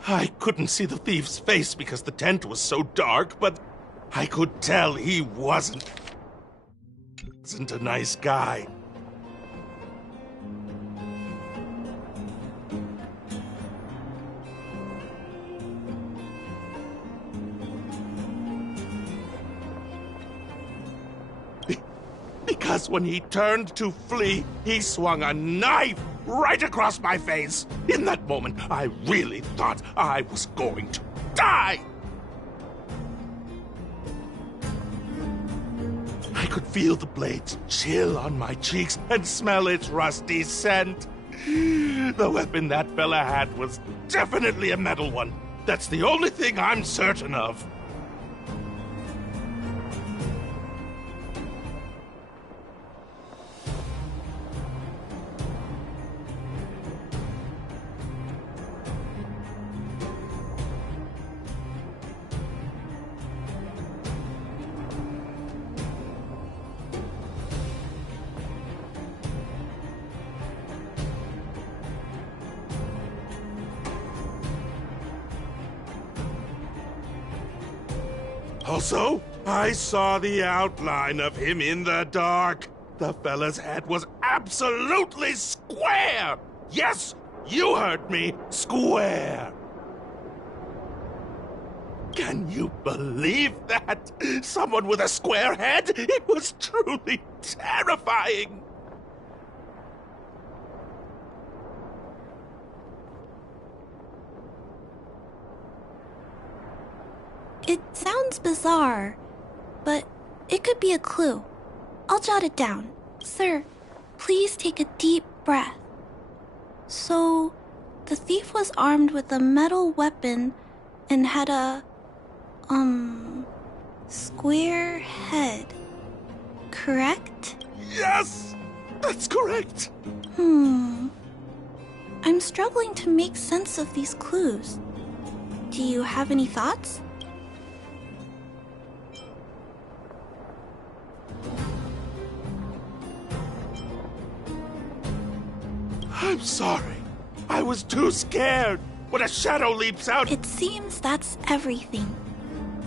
I couldn't see the thief's face because the tent was so dark, but I could tell he wasn't a nice guy. because when he turned to flee, he swung a knife right across my face. In that moment, I really thought I was going to die. I could feel the blades chill on my cheeks and smell its rusty scent. The weapon that fella had was definitely a metal one. That's the only thing I'm certain of. Also, I saw the outline of him in the dark. The fella's head was absolutely square! Yes, you heard me, square! Can you believe that? Someone with a square head? It was truly terrifying! It sounds bizarre, but it could be a clue. I'll jot it down. Sir, please take a deep breath. So, the thief was armed with a metal weapon and had a, square head. Correct? Yes! That's correct! I'm struggling to make sense of these clues. Do you have any thoughts? I'm sorry. I was too scared. When a shadow leaps out... It seems that's everything.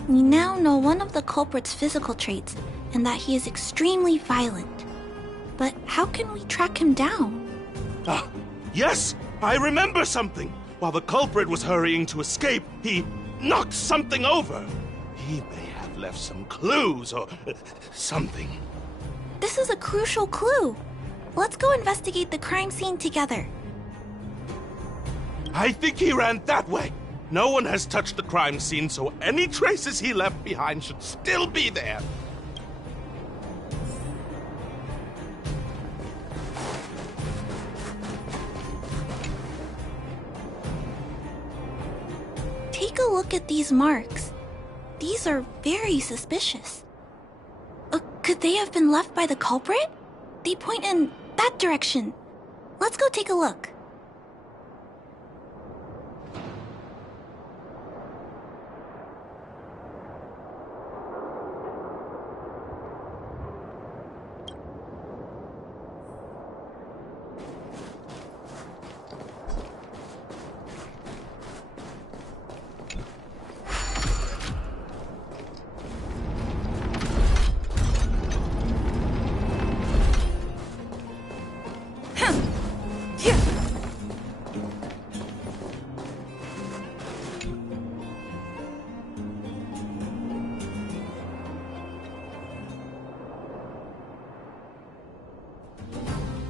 We now know one of the culprit's physical traits, and that he is extremely violent. But how can we track him down? Ah, yes! I remember something! While the culprit was hurrying to escape, he knocked something over. He may have left some clues or something. This is a crucial clue. Let's go investigate the crime scene together. I think he ran that way. No one has touched the crime scene, so any traces he left behind should still be there. Take a look at these marks. These are very suspicious. Could they have been left by the culprit? They point in that direction. Let's go take a look.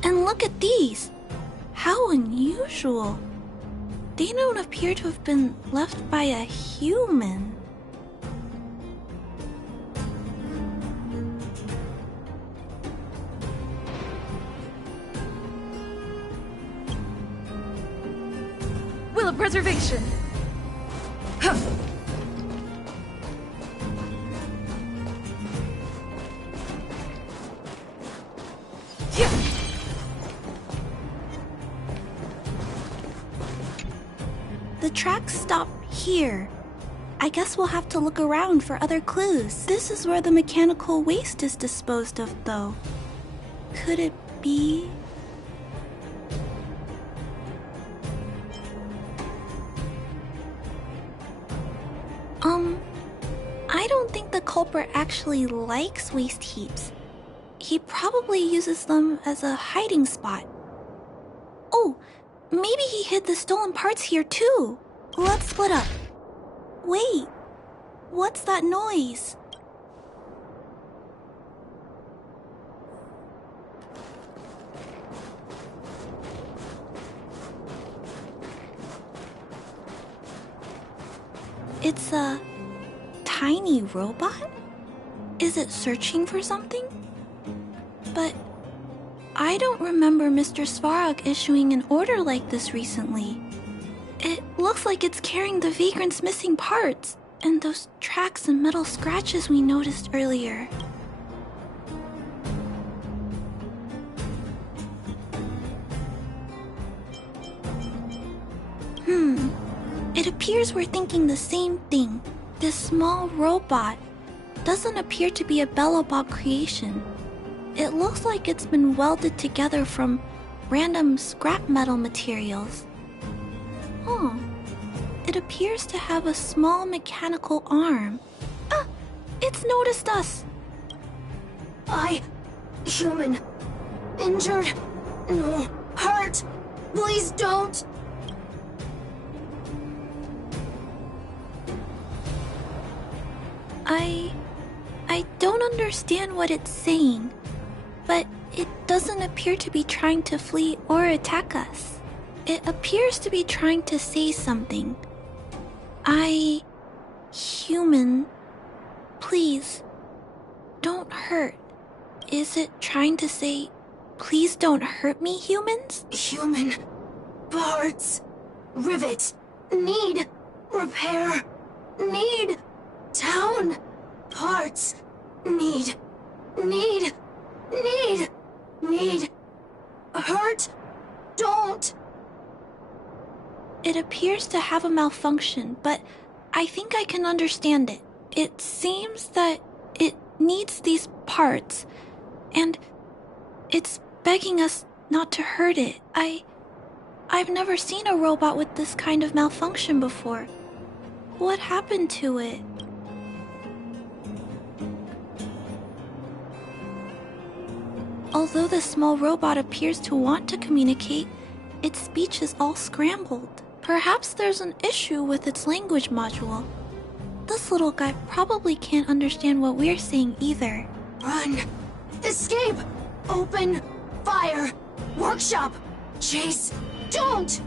And look at these! How unusual! They don't appear to have been left by a human. Will of preservation! Huh. The tracks stop here. I guess we'll have to look around for other clues. This is where the mechanical waste is disposed of, though. Could it be... I don't think the culprit actually likes waste heaps. He probably uses them as a hiding spot. Oh, maybe he hid the stolen parts here too. Let's split up. Wait, what's that noise? It's a tiny robot? Is it searching for something? But I don't remember Mr. Svarog issuing an order like this recently. It looks like it's carrying the vagrant's missing parts and those tracks and metal scratches we noticed earlier. It appears we're thinking the same thing. This small robot doesn't appear to be a Belobog creation. It looks like it's been welded together from random scrap metal materials. It appears to have a small mechanical arm. Ah! It's noticed us! Human. Injured. No. Hurt. Please don't. I don't understand what it's saying, but it doesn't appear to be trying to flee or attack us. It appears to be trying to say something. Human, please, don't hurt. Is it trying to say, please don't hurt me, humans? Human. Parts. Rivet. Need. Repair. Need. Town. Parts. Need. Hurt. Don't. It appears to have a malfunction, but I think I can understand it. It seems that it needs these parts, and it's begging us not to hurt it. I've never seen a robot with this kind of malfunction before. What happened to it? Although the small robot appears to want to communicate, its speech is all scrambled. Perhaps there's an issue with its language module. This little guy probably can't understand what we're saying either. Run. Escape. Open. Fire. Workshop. Chase. Don't.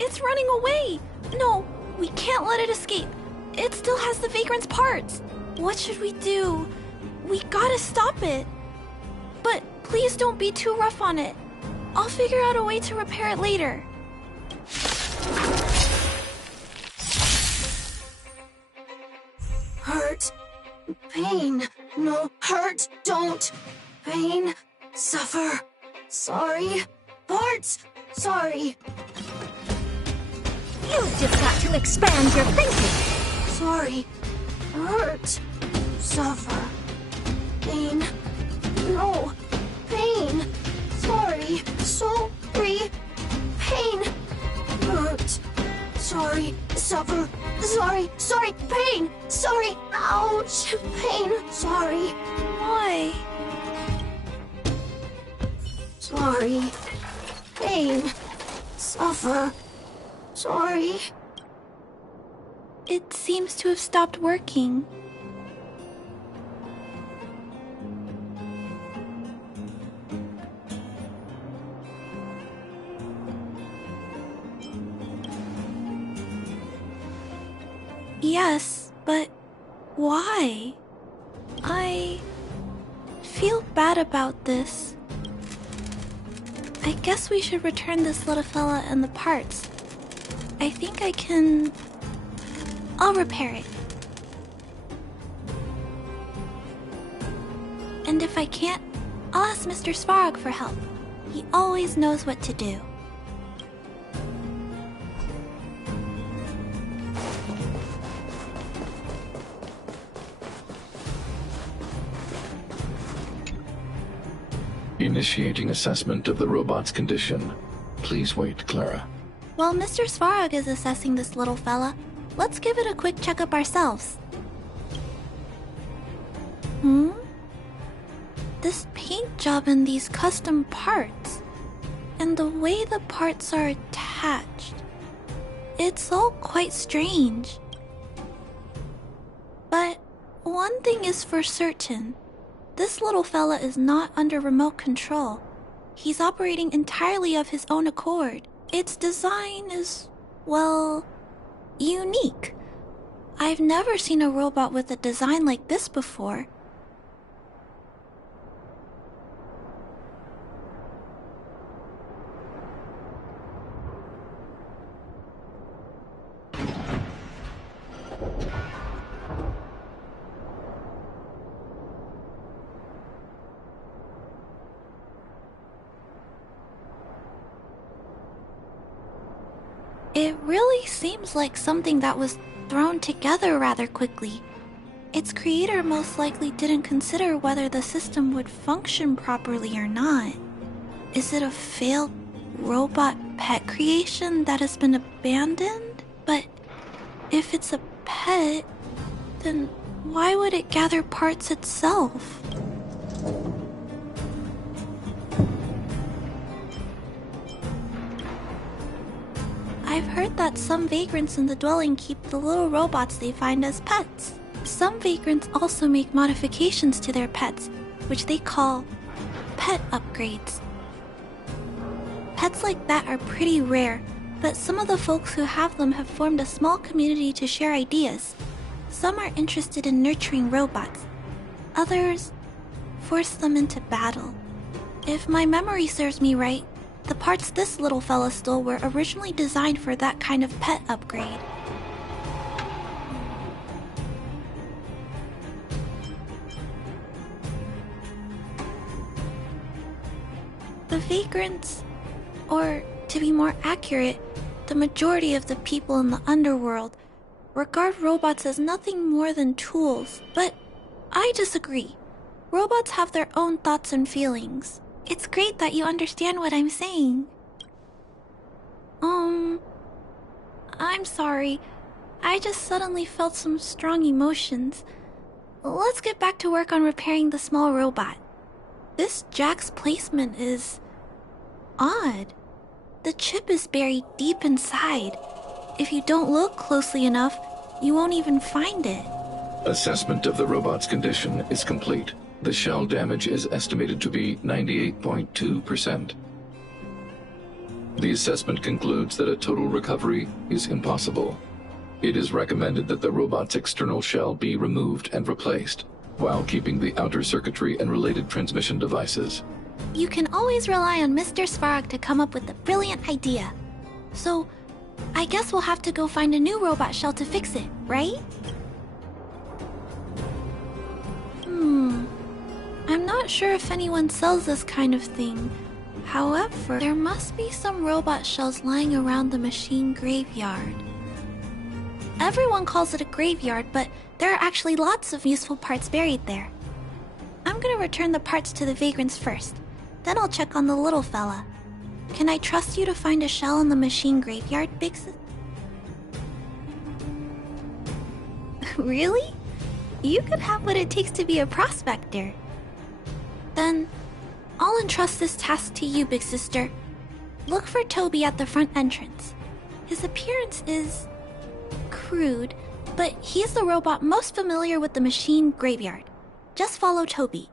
It's running away. No, we can't let it escape. It still has the vagrant's parts. What should we do? We gotta stop it. But please don't be too rough on it. I'll figure out a way to repair it later. Hurt. Pain. No. Hurt. Don't. Pain. Suffer. Sorry. Parts. Sorry. You've just got to expand your thinking. Sorry. Hurt. Suffer. Pain. No. Pain. Sorry. Sorry. Pain. Hurt. Sorry. Suffer. Sorry. Sorry. Pain. Sorry. Ouch. Pain. Sorry. Why? Sorry. Pain. Suffer. Sorry. It seems to have stopped working. Yes, but why? I feel bad about this. I guess we should return this little fella and the parts. I think I can... I'll repair it. And if I can't, I'll ask Mr. Svarog for help. He always knows what to do. Initiating assessment of the robot's condition. Please wait, Clara. While Mr. Svarog is assessing this little fella, let's give it a quick checkup ourselves. This paint job and these custom parts, and the way the parts are attached, it's all quite strange. But one thing is for certain. This little fella is not under remote control. He's operating entirely of his own accord. Its design is, well, unique. I've never seen a robot with a design like this before. It really seems like something that was thrown together rather quickly. Its creator most likely didn't consider whether the system would function properly or not. Is it a failed robot pet creation that has been abandoned? But if it's a pet, then why would it gather parts itself? I've heard that some vagrants in the dwelling keep the little robots they find as pets. Some vagrants also make modifications to their pets, which they call pet upgrades. Pets like that are pretty rare, but some of the folks who have them have formed a small community to share ideas. Some are interested in nurturing robots. Others force them into battle. If my memory serves me right, the parts this little fella stole were originally designed for that kind of pet upgrade. The vagrants, or to be more accurate, the majority of the people in the underworld, regard robots as nothing more than tools, but I disagree. Robots have their own thoughts and feelings. It's great that you understand what I'm saying. I'm sorry. I just suddenly felt some strong emotions. Let's get back to work on repairing the small robot. This jack's placement is odd. The chip is buried deep inside. If you don't look closely enough, you won't even find it. Assessment of the robot's condition is complete. The shell damage is estimated to be 98.2%. The assessment concludes that a total recovery is impossible. It is recommended that the robot's external shell be removed and replaced, while keeping the outer circuitry and related transmission devices. You can always rely on Mr. Svarog to come up with a brilliant idea. So, I guess we'll have to go find a new robot shell to fix it, right? I'm not sure if anyone sells this kind of thing. However, there must be some robot shells lying around the machine graveyard. Everyone calls it a graveyard, but there are actually lots of useful parts buried there. I'm gonna return the parts to the vagrants first. Then I'll check on the little fella. Can I trust you to find a shell in the machine graveyard, Big Sis? Really? You could have what it takes to be a prospector. Then, I'll entrust this task to you, Big Sister. Look for Toby at the front entrance. His appearance is crude, but he's the robot most familiar with the machine graveyard. Just follow Toby.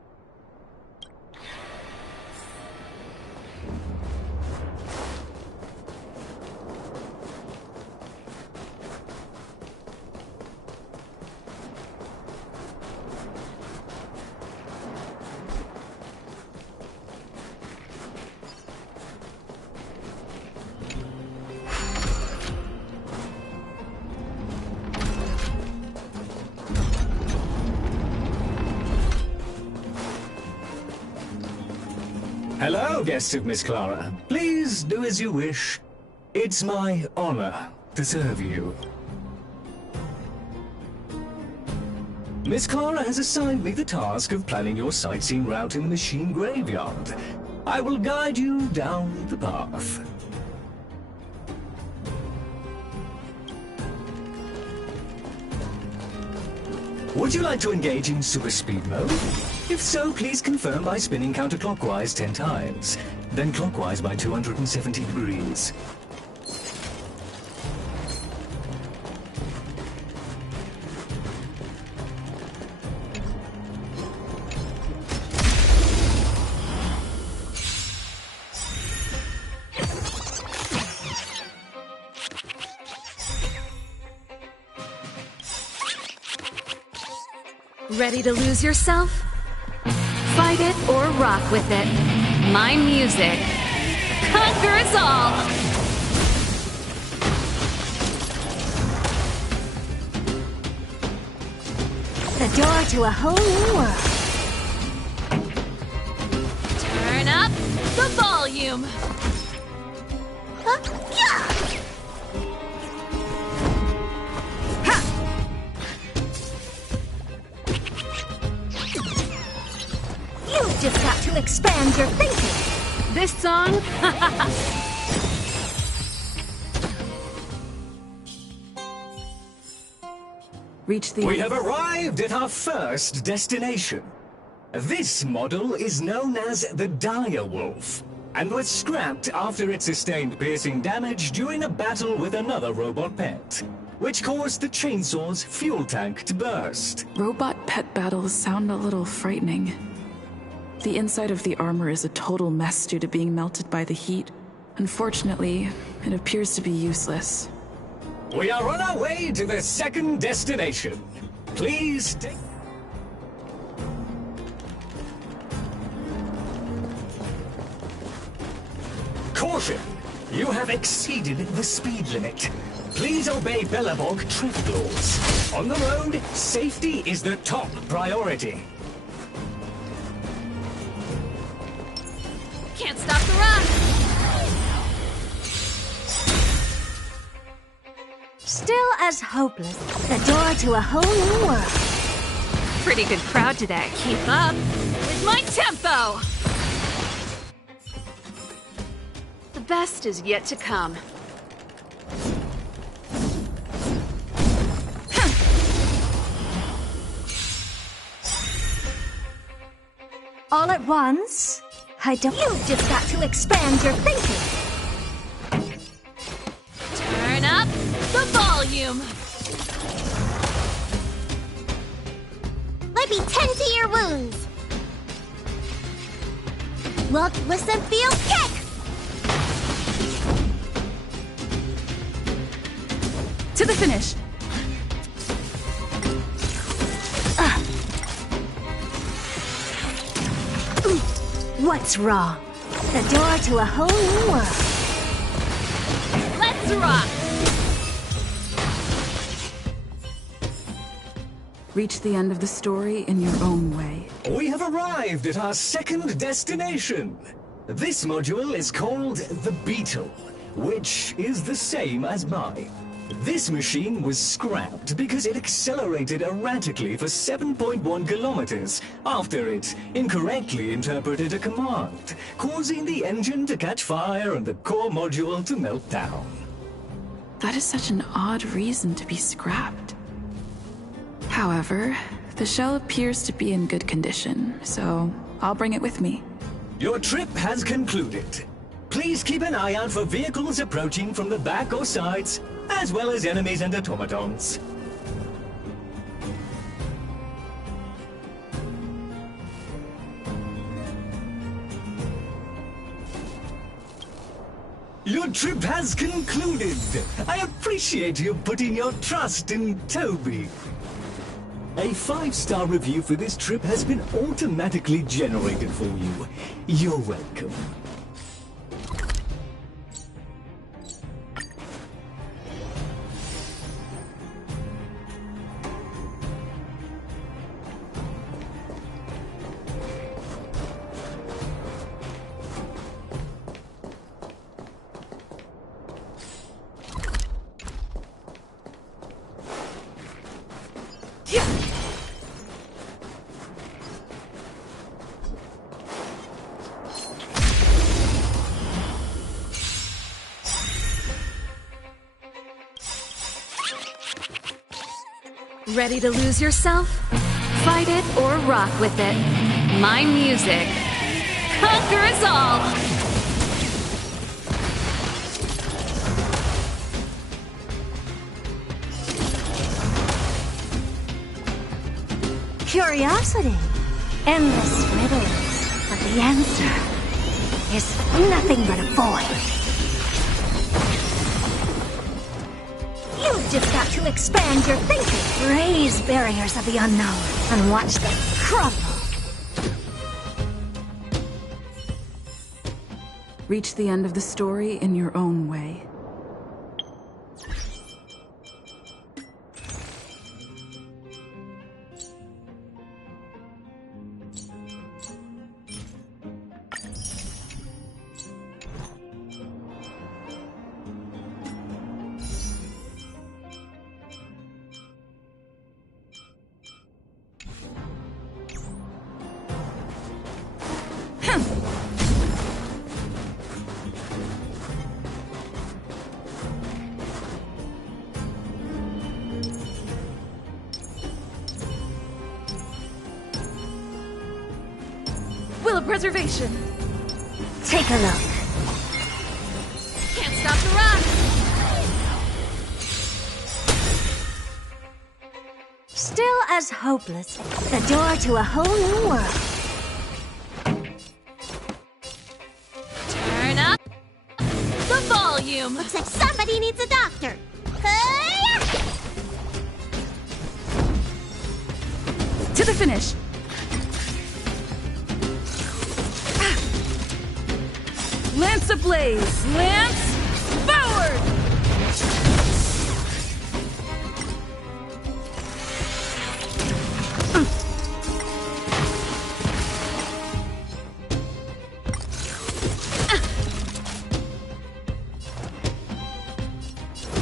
Hello, guests of Miss Clara. Please do as you wish. It's my honor to serve you. Miss Clara has assigned me the task of planning your sightseeing route in the machine graveyard. I will guide you down the path. Would you like to engage in super speed mode? If so, please confirm by spinning counterclockwise 10 times, then clockwise by 270 degrees. Ready to lose yourself? Fight it or rock with it. My music conquers all! The door to a whole new world. Turn up the volume! You've just got to expand your thinking. This song? We have arrived at our first destination. This model is known as the Dire Wolf, and was scrapped after it sustained piercing damage during a battle with another robot pet, which caused the chainsaw's fuel tank to burst. Robot pet battles sound a little frightening. The inside of the armor is a total mess due to being melted by the heat. Unfortunately, it appears to be useless. We are on our way to the second destination. Please take... Caution! You have exceeded the speed limit. Please obey Belobog traffic laws. On the road, safety is the top priority. Can't stop the run! Still as hopeless. The door to a whole new world. Pretty good crowd today. Keep up with my tempo! The best is yet to come. All at once? I don't... You've just got to expand your thinking. Turn up the volume! Let me tend to your wounds. Look, listen, feel, kick! To the finish! What's wrong? The door to a whole new world. Let's rock! Reach the end of the story in your own way. We have arrived at our second destination. This module is called the Beetle, which is the same as mine. This machine was scrapped because it accelerated erratically for 7.1 kilometers after it incorrectly interpreted a command, causing the engine to catch fire and the core module to melt down. That is such an odd reason to be scrapped. However, the shell appears to be in good condition, so I'll bring it with me. Your trip has concluded. Please keep an eye out for vehicles approaching from the back or sides, as well as enemies and automatons. Your trip has concluded. I appreciate you putting your trust in Toby. A 5-star review for this trip has been automatically generated for you. You're welcome. Ready to lose yourself? Fight it or rock with it. My music conquers all! Curiosity. Endless riddles. But the answer is nothing but a void. You've just got to expand your thinking. Raise barriers of the unknown and watch them crumble. Reach the end of the story in your own way. Will of Preservation. Take a look. Can't stop the run! Still as hopeless. The door to a whole new world. Turn up the volume. Looks like somebody needs a doctor. To the finish. Lance ablaze! Lance forward!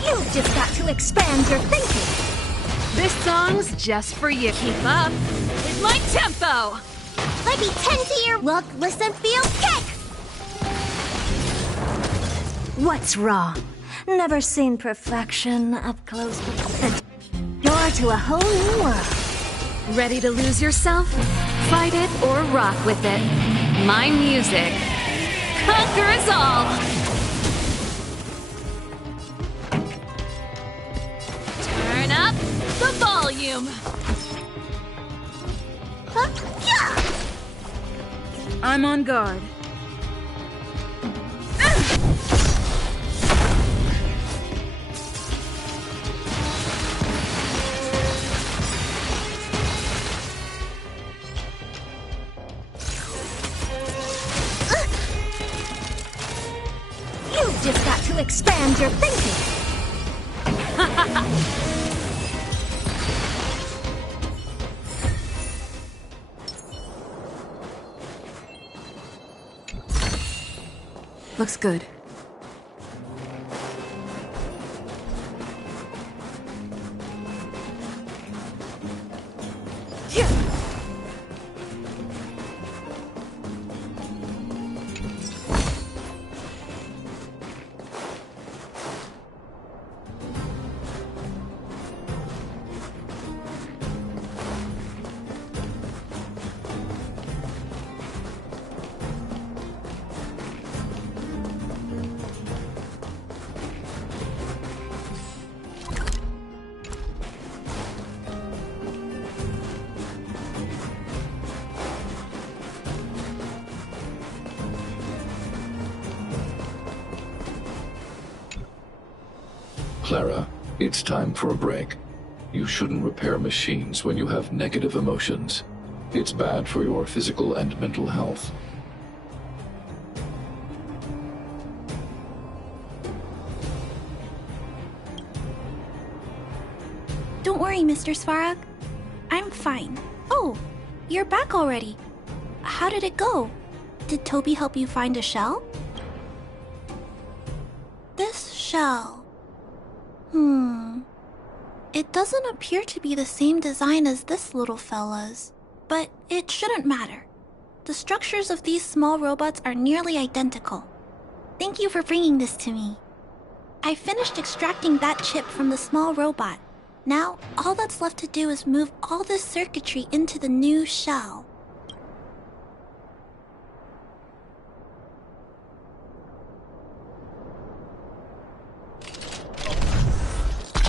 You've just got to expand your thinking. This song's just for you. Keep up with my tempo. Let me tend to your look, listen, feel, kick! What's wrong? Never seen perfection up close before. The door to a whole new world. Ready to lose yourself? Fight it or rock with it. My music conquers all. Turn up the volume. I'm on guard. You've just got to expand your thinking. Looks good. Clara, it's time for a break. You shouldn't repair machines when you have negative emotions. It's bad for your physical and mental health. Don't worry, Mr. Svarog. I'm fine. Oh, you're back already. How did it go? Did Toby help you find a shell? This shell... It doesn't appear to be the same design as this little fella's, but it shouldn't matter. The structures of these small robots are nearly identical. Thank you for bringing this to me. I finished extracting that chip from the small robot. Now, all that's left to do is move all this circuitry into the new shell.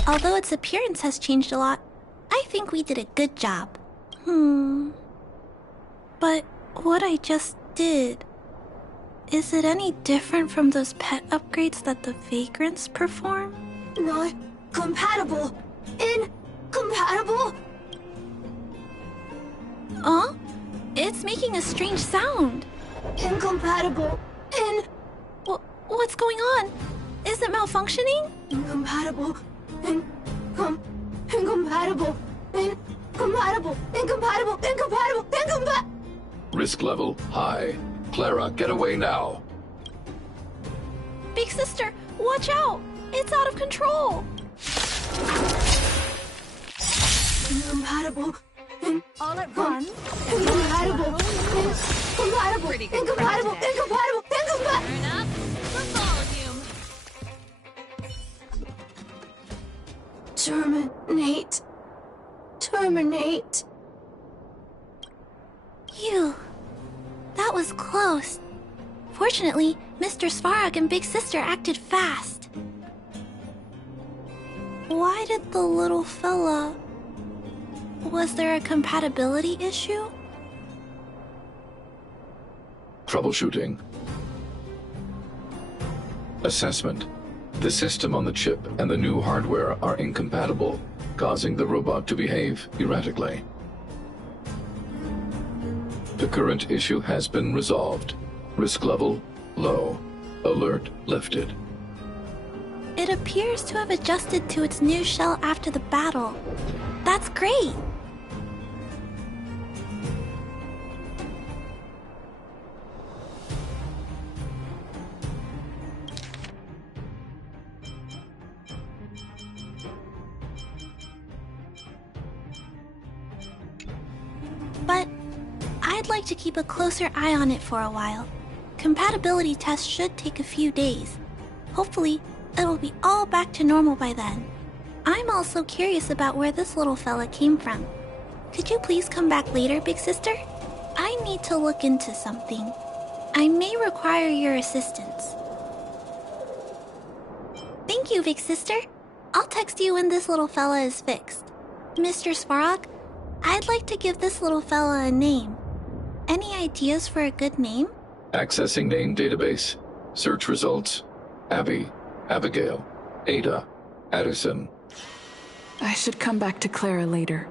Although its appearance has changed a lot, I think we did a good job. But what I just did... Is it any different from those pet upgrades that the Vagrants perform? Compatible. Incompatible. It's making a strange sound. Incompatible. What's going on? Is it malfunctioning? Incompatible. Incompatible. Incompatible. Risk level high. Clara, get away now. Big sister, watch out! It's out of control. Incompatible. All at once. Incompatible. Incompatible. Turn up the volume. Terminate. Phew. That was close. Fortunately, Mr. Svarog and Big Sister acted fast. Why did the little fella... Was there a compatibility issue? Troubleshooting. Assessment. The system on the chip and the new hardware are incompatible, causing the robot to behave erratically. The current issue has been resolved. Risk level low. Alert lifted. It appears to have adjusted to its new shell after the battle. That's great! But I'd like to keep a closer eye on it for a while. Compatibility tests should take a few days. Hopefully, it'll be all back to normal by then. I'm also curious about where this little fella came from. Could you please come back later, Big Sister? I need to look into something. I may require your assistance. Thank you, Big Sister. I'll text you when this little fella is fixed. Mr. Svarog, I'd like to give this little fella a name. Any ideas for a good name? Accessing name database. Search results. Abby, Abigail, Ada, Addison. I should come back to Clara later.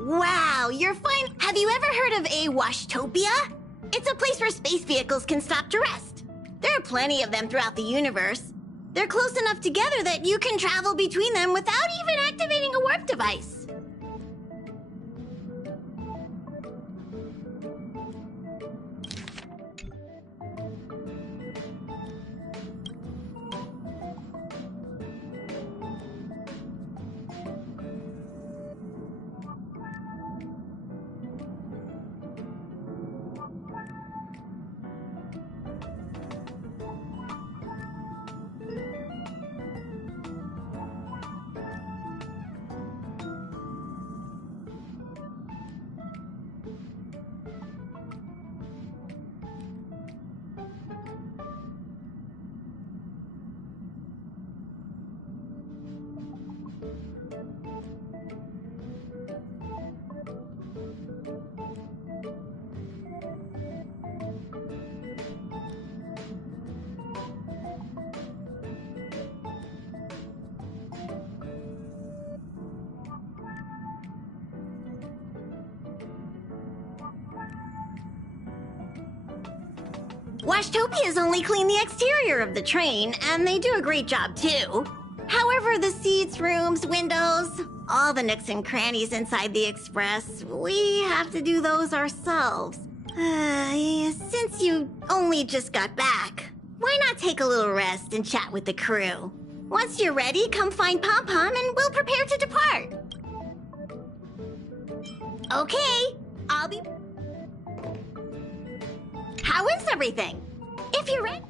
Wow, you're fine. Have you ever heard of a Washtopia? It's a place where space vehicles can stop to rest. There are plenty of them throughout the universe. They're close enough together that you can travel between them without even activating a warp device. Washtopia's only cleaned the exterior of the train, and they do a great job too. However, the seats, rooms, windows, all the nooks and crannies inside the Express, we have to do those ourselves. Since you only just got back, why not take a little rest and chat with the crew? Once you're ready, come find Pom Pom and we'll prepare to depart. Okay, I'll be... How is everything? If you're ready...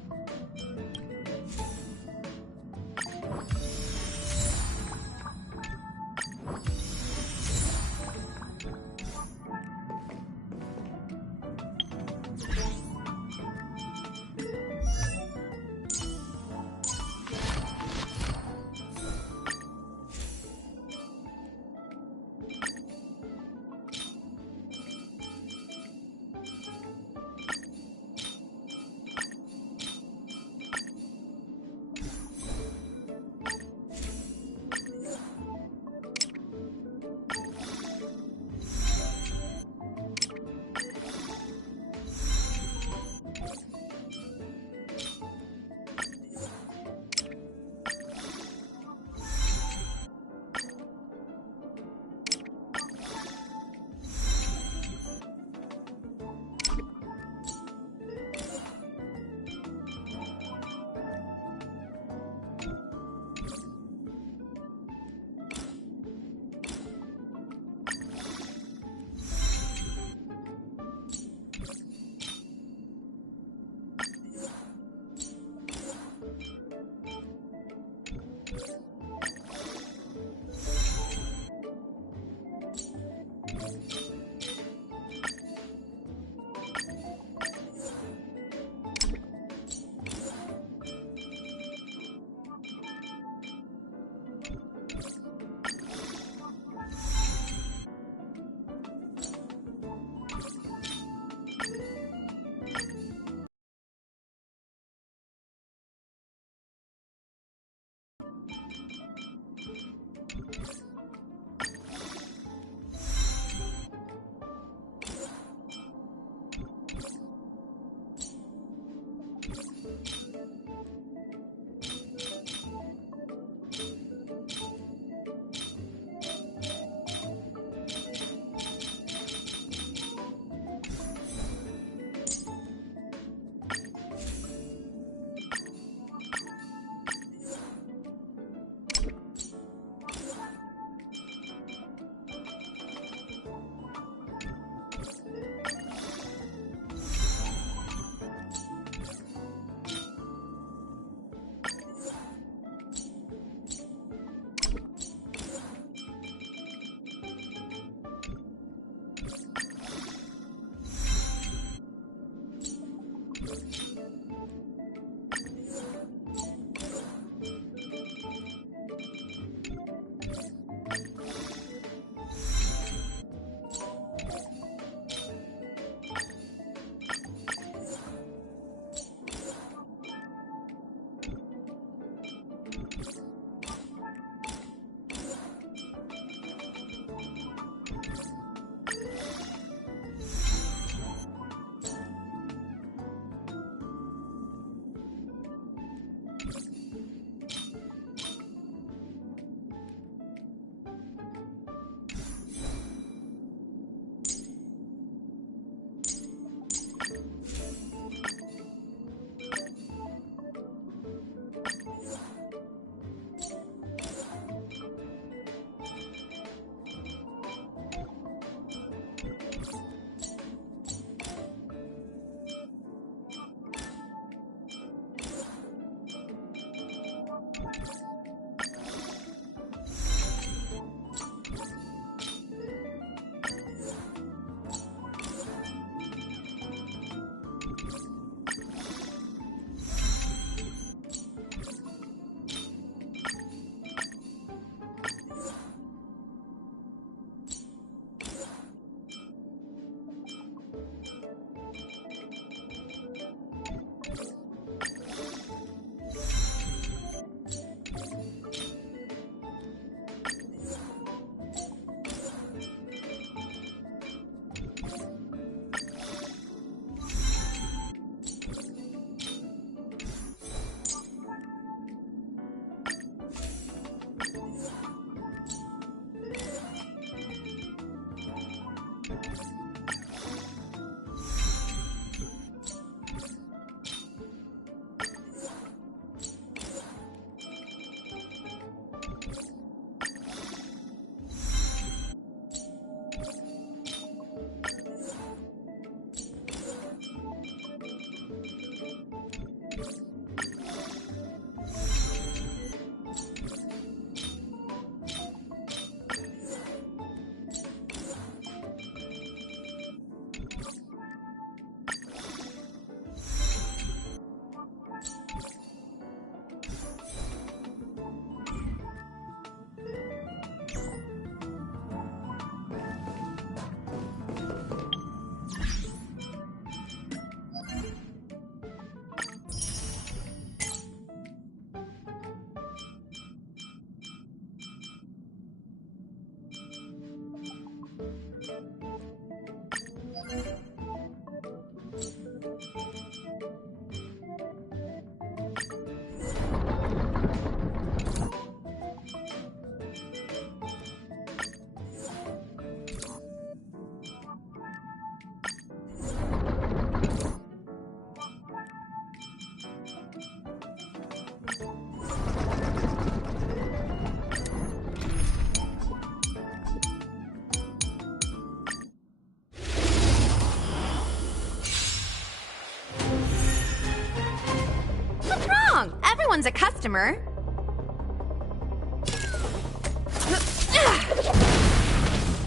everyone's a customer.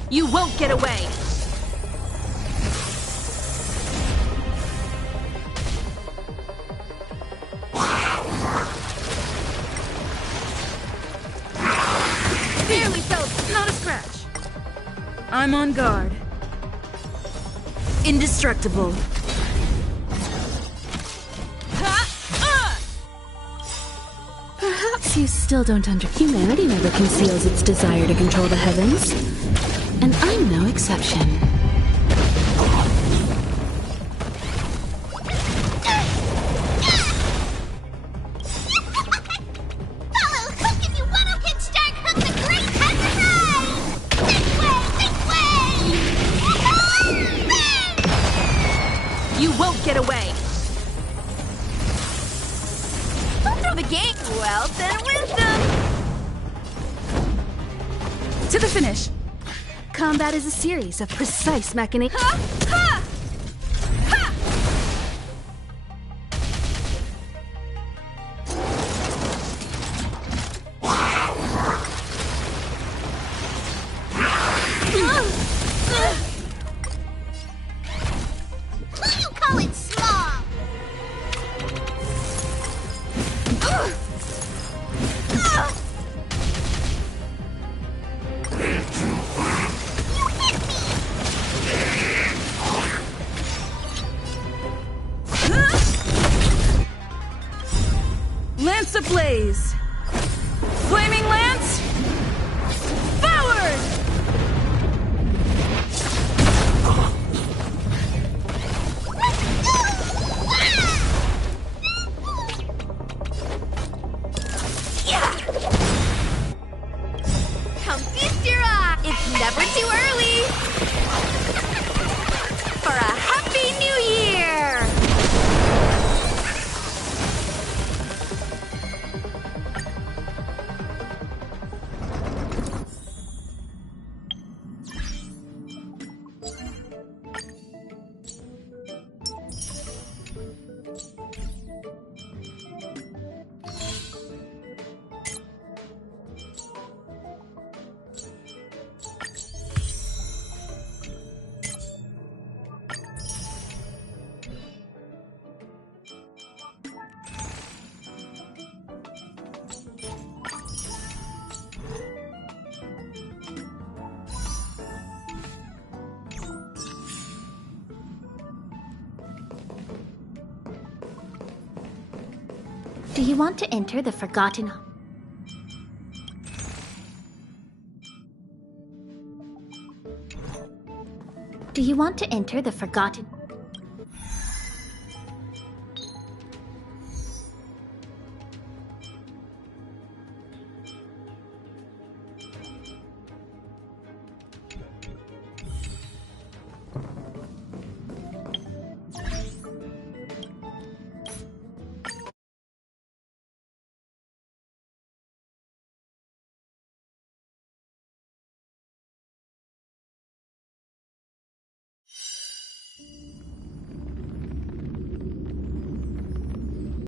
You won't get away! Barely felt, not a scratch. I'm on guard. Indestructible. Perhaps you still don't understand. Humanity never conceals its desire to control the heavens. And I'm no exception. You won't get away! Don't throw the game. Well, then wisdom. To the finish. Combat is a series of precise machinations. You call it small? Lance ablaze! Flaming lance! Forward! Come feast your eye. It's never too early for a happy new year. Do you want to enter the Forgotten... Do you want to enter the Forgotten...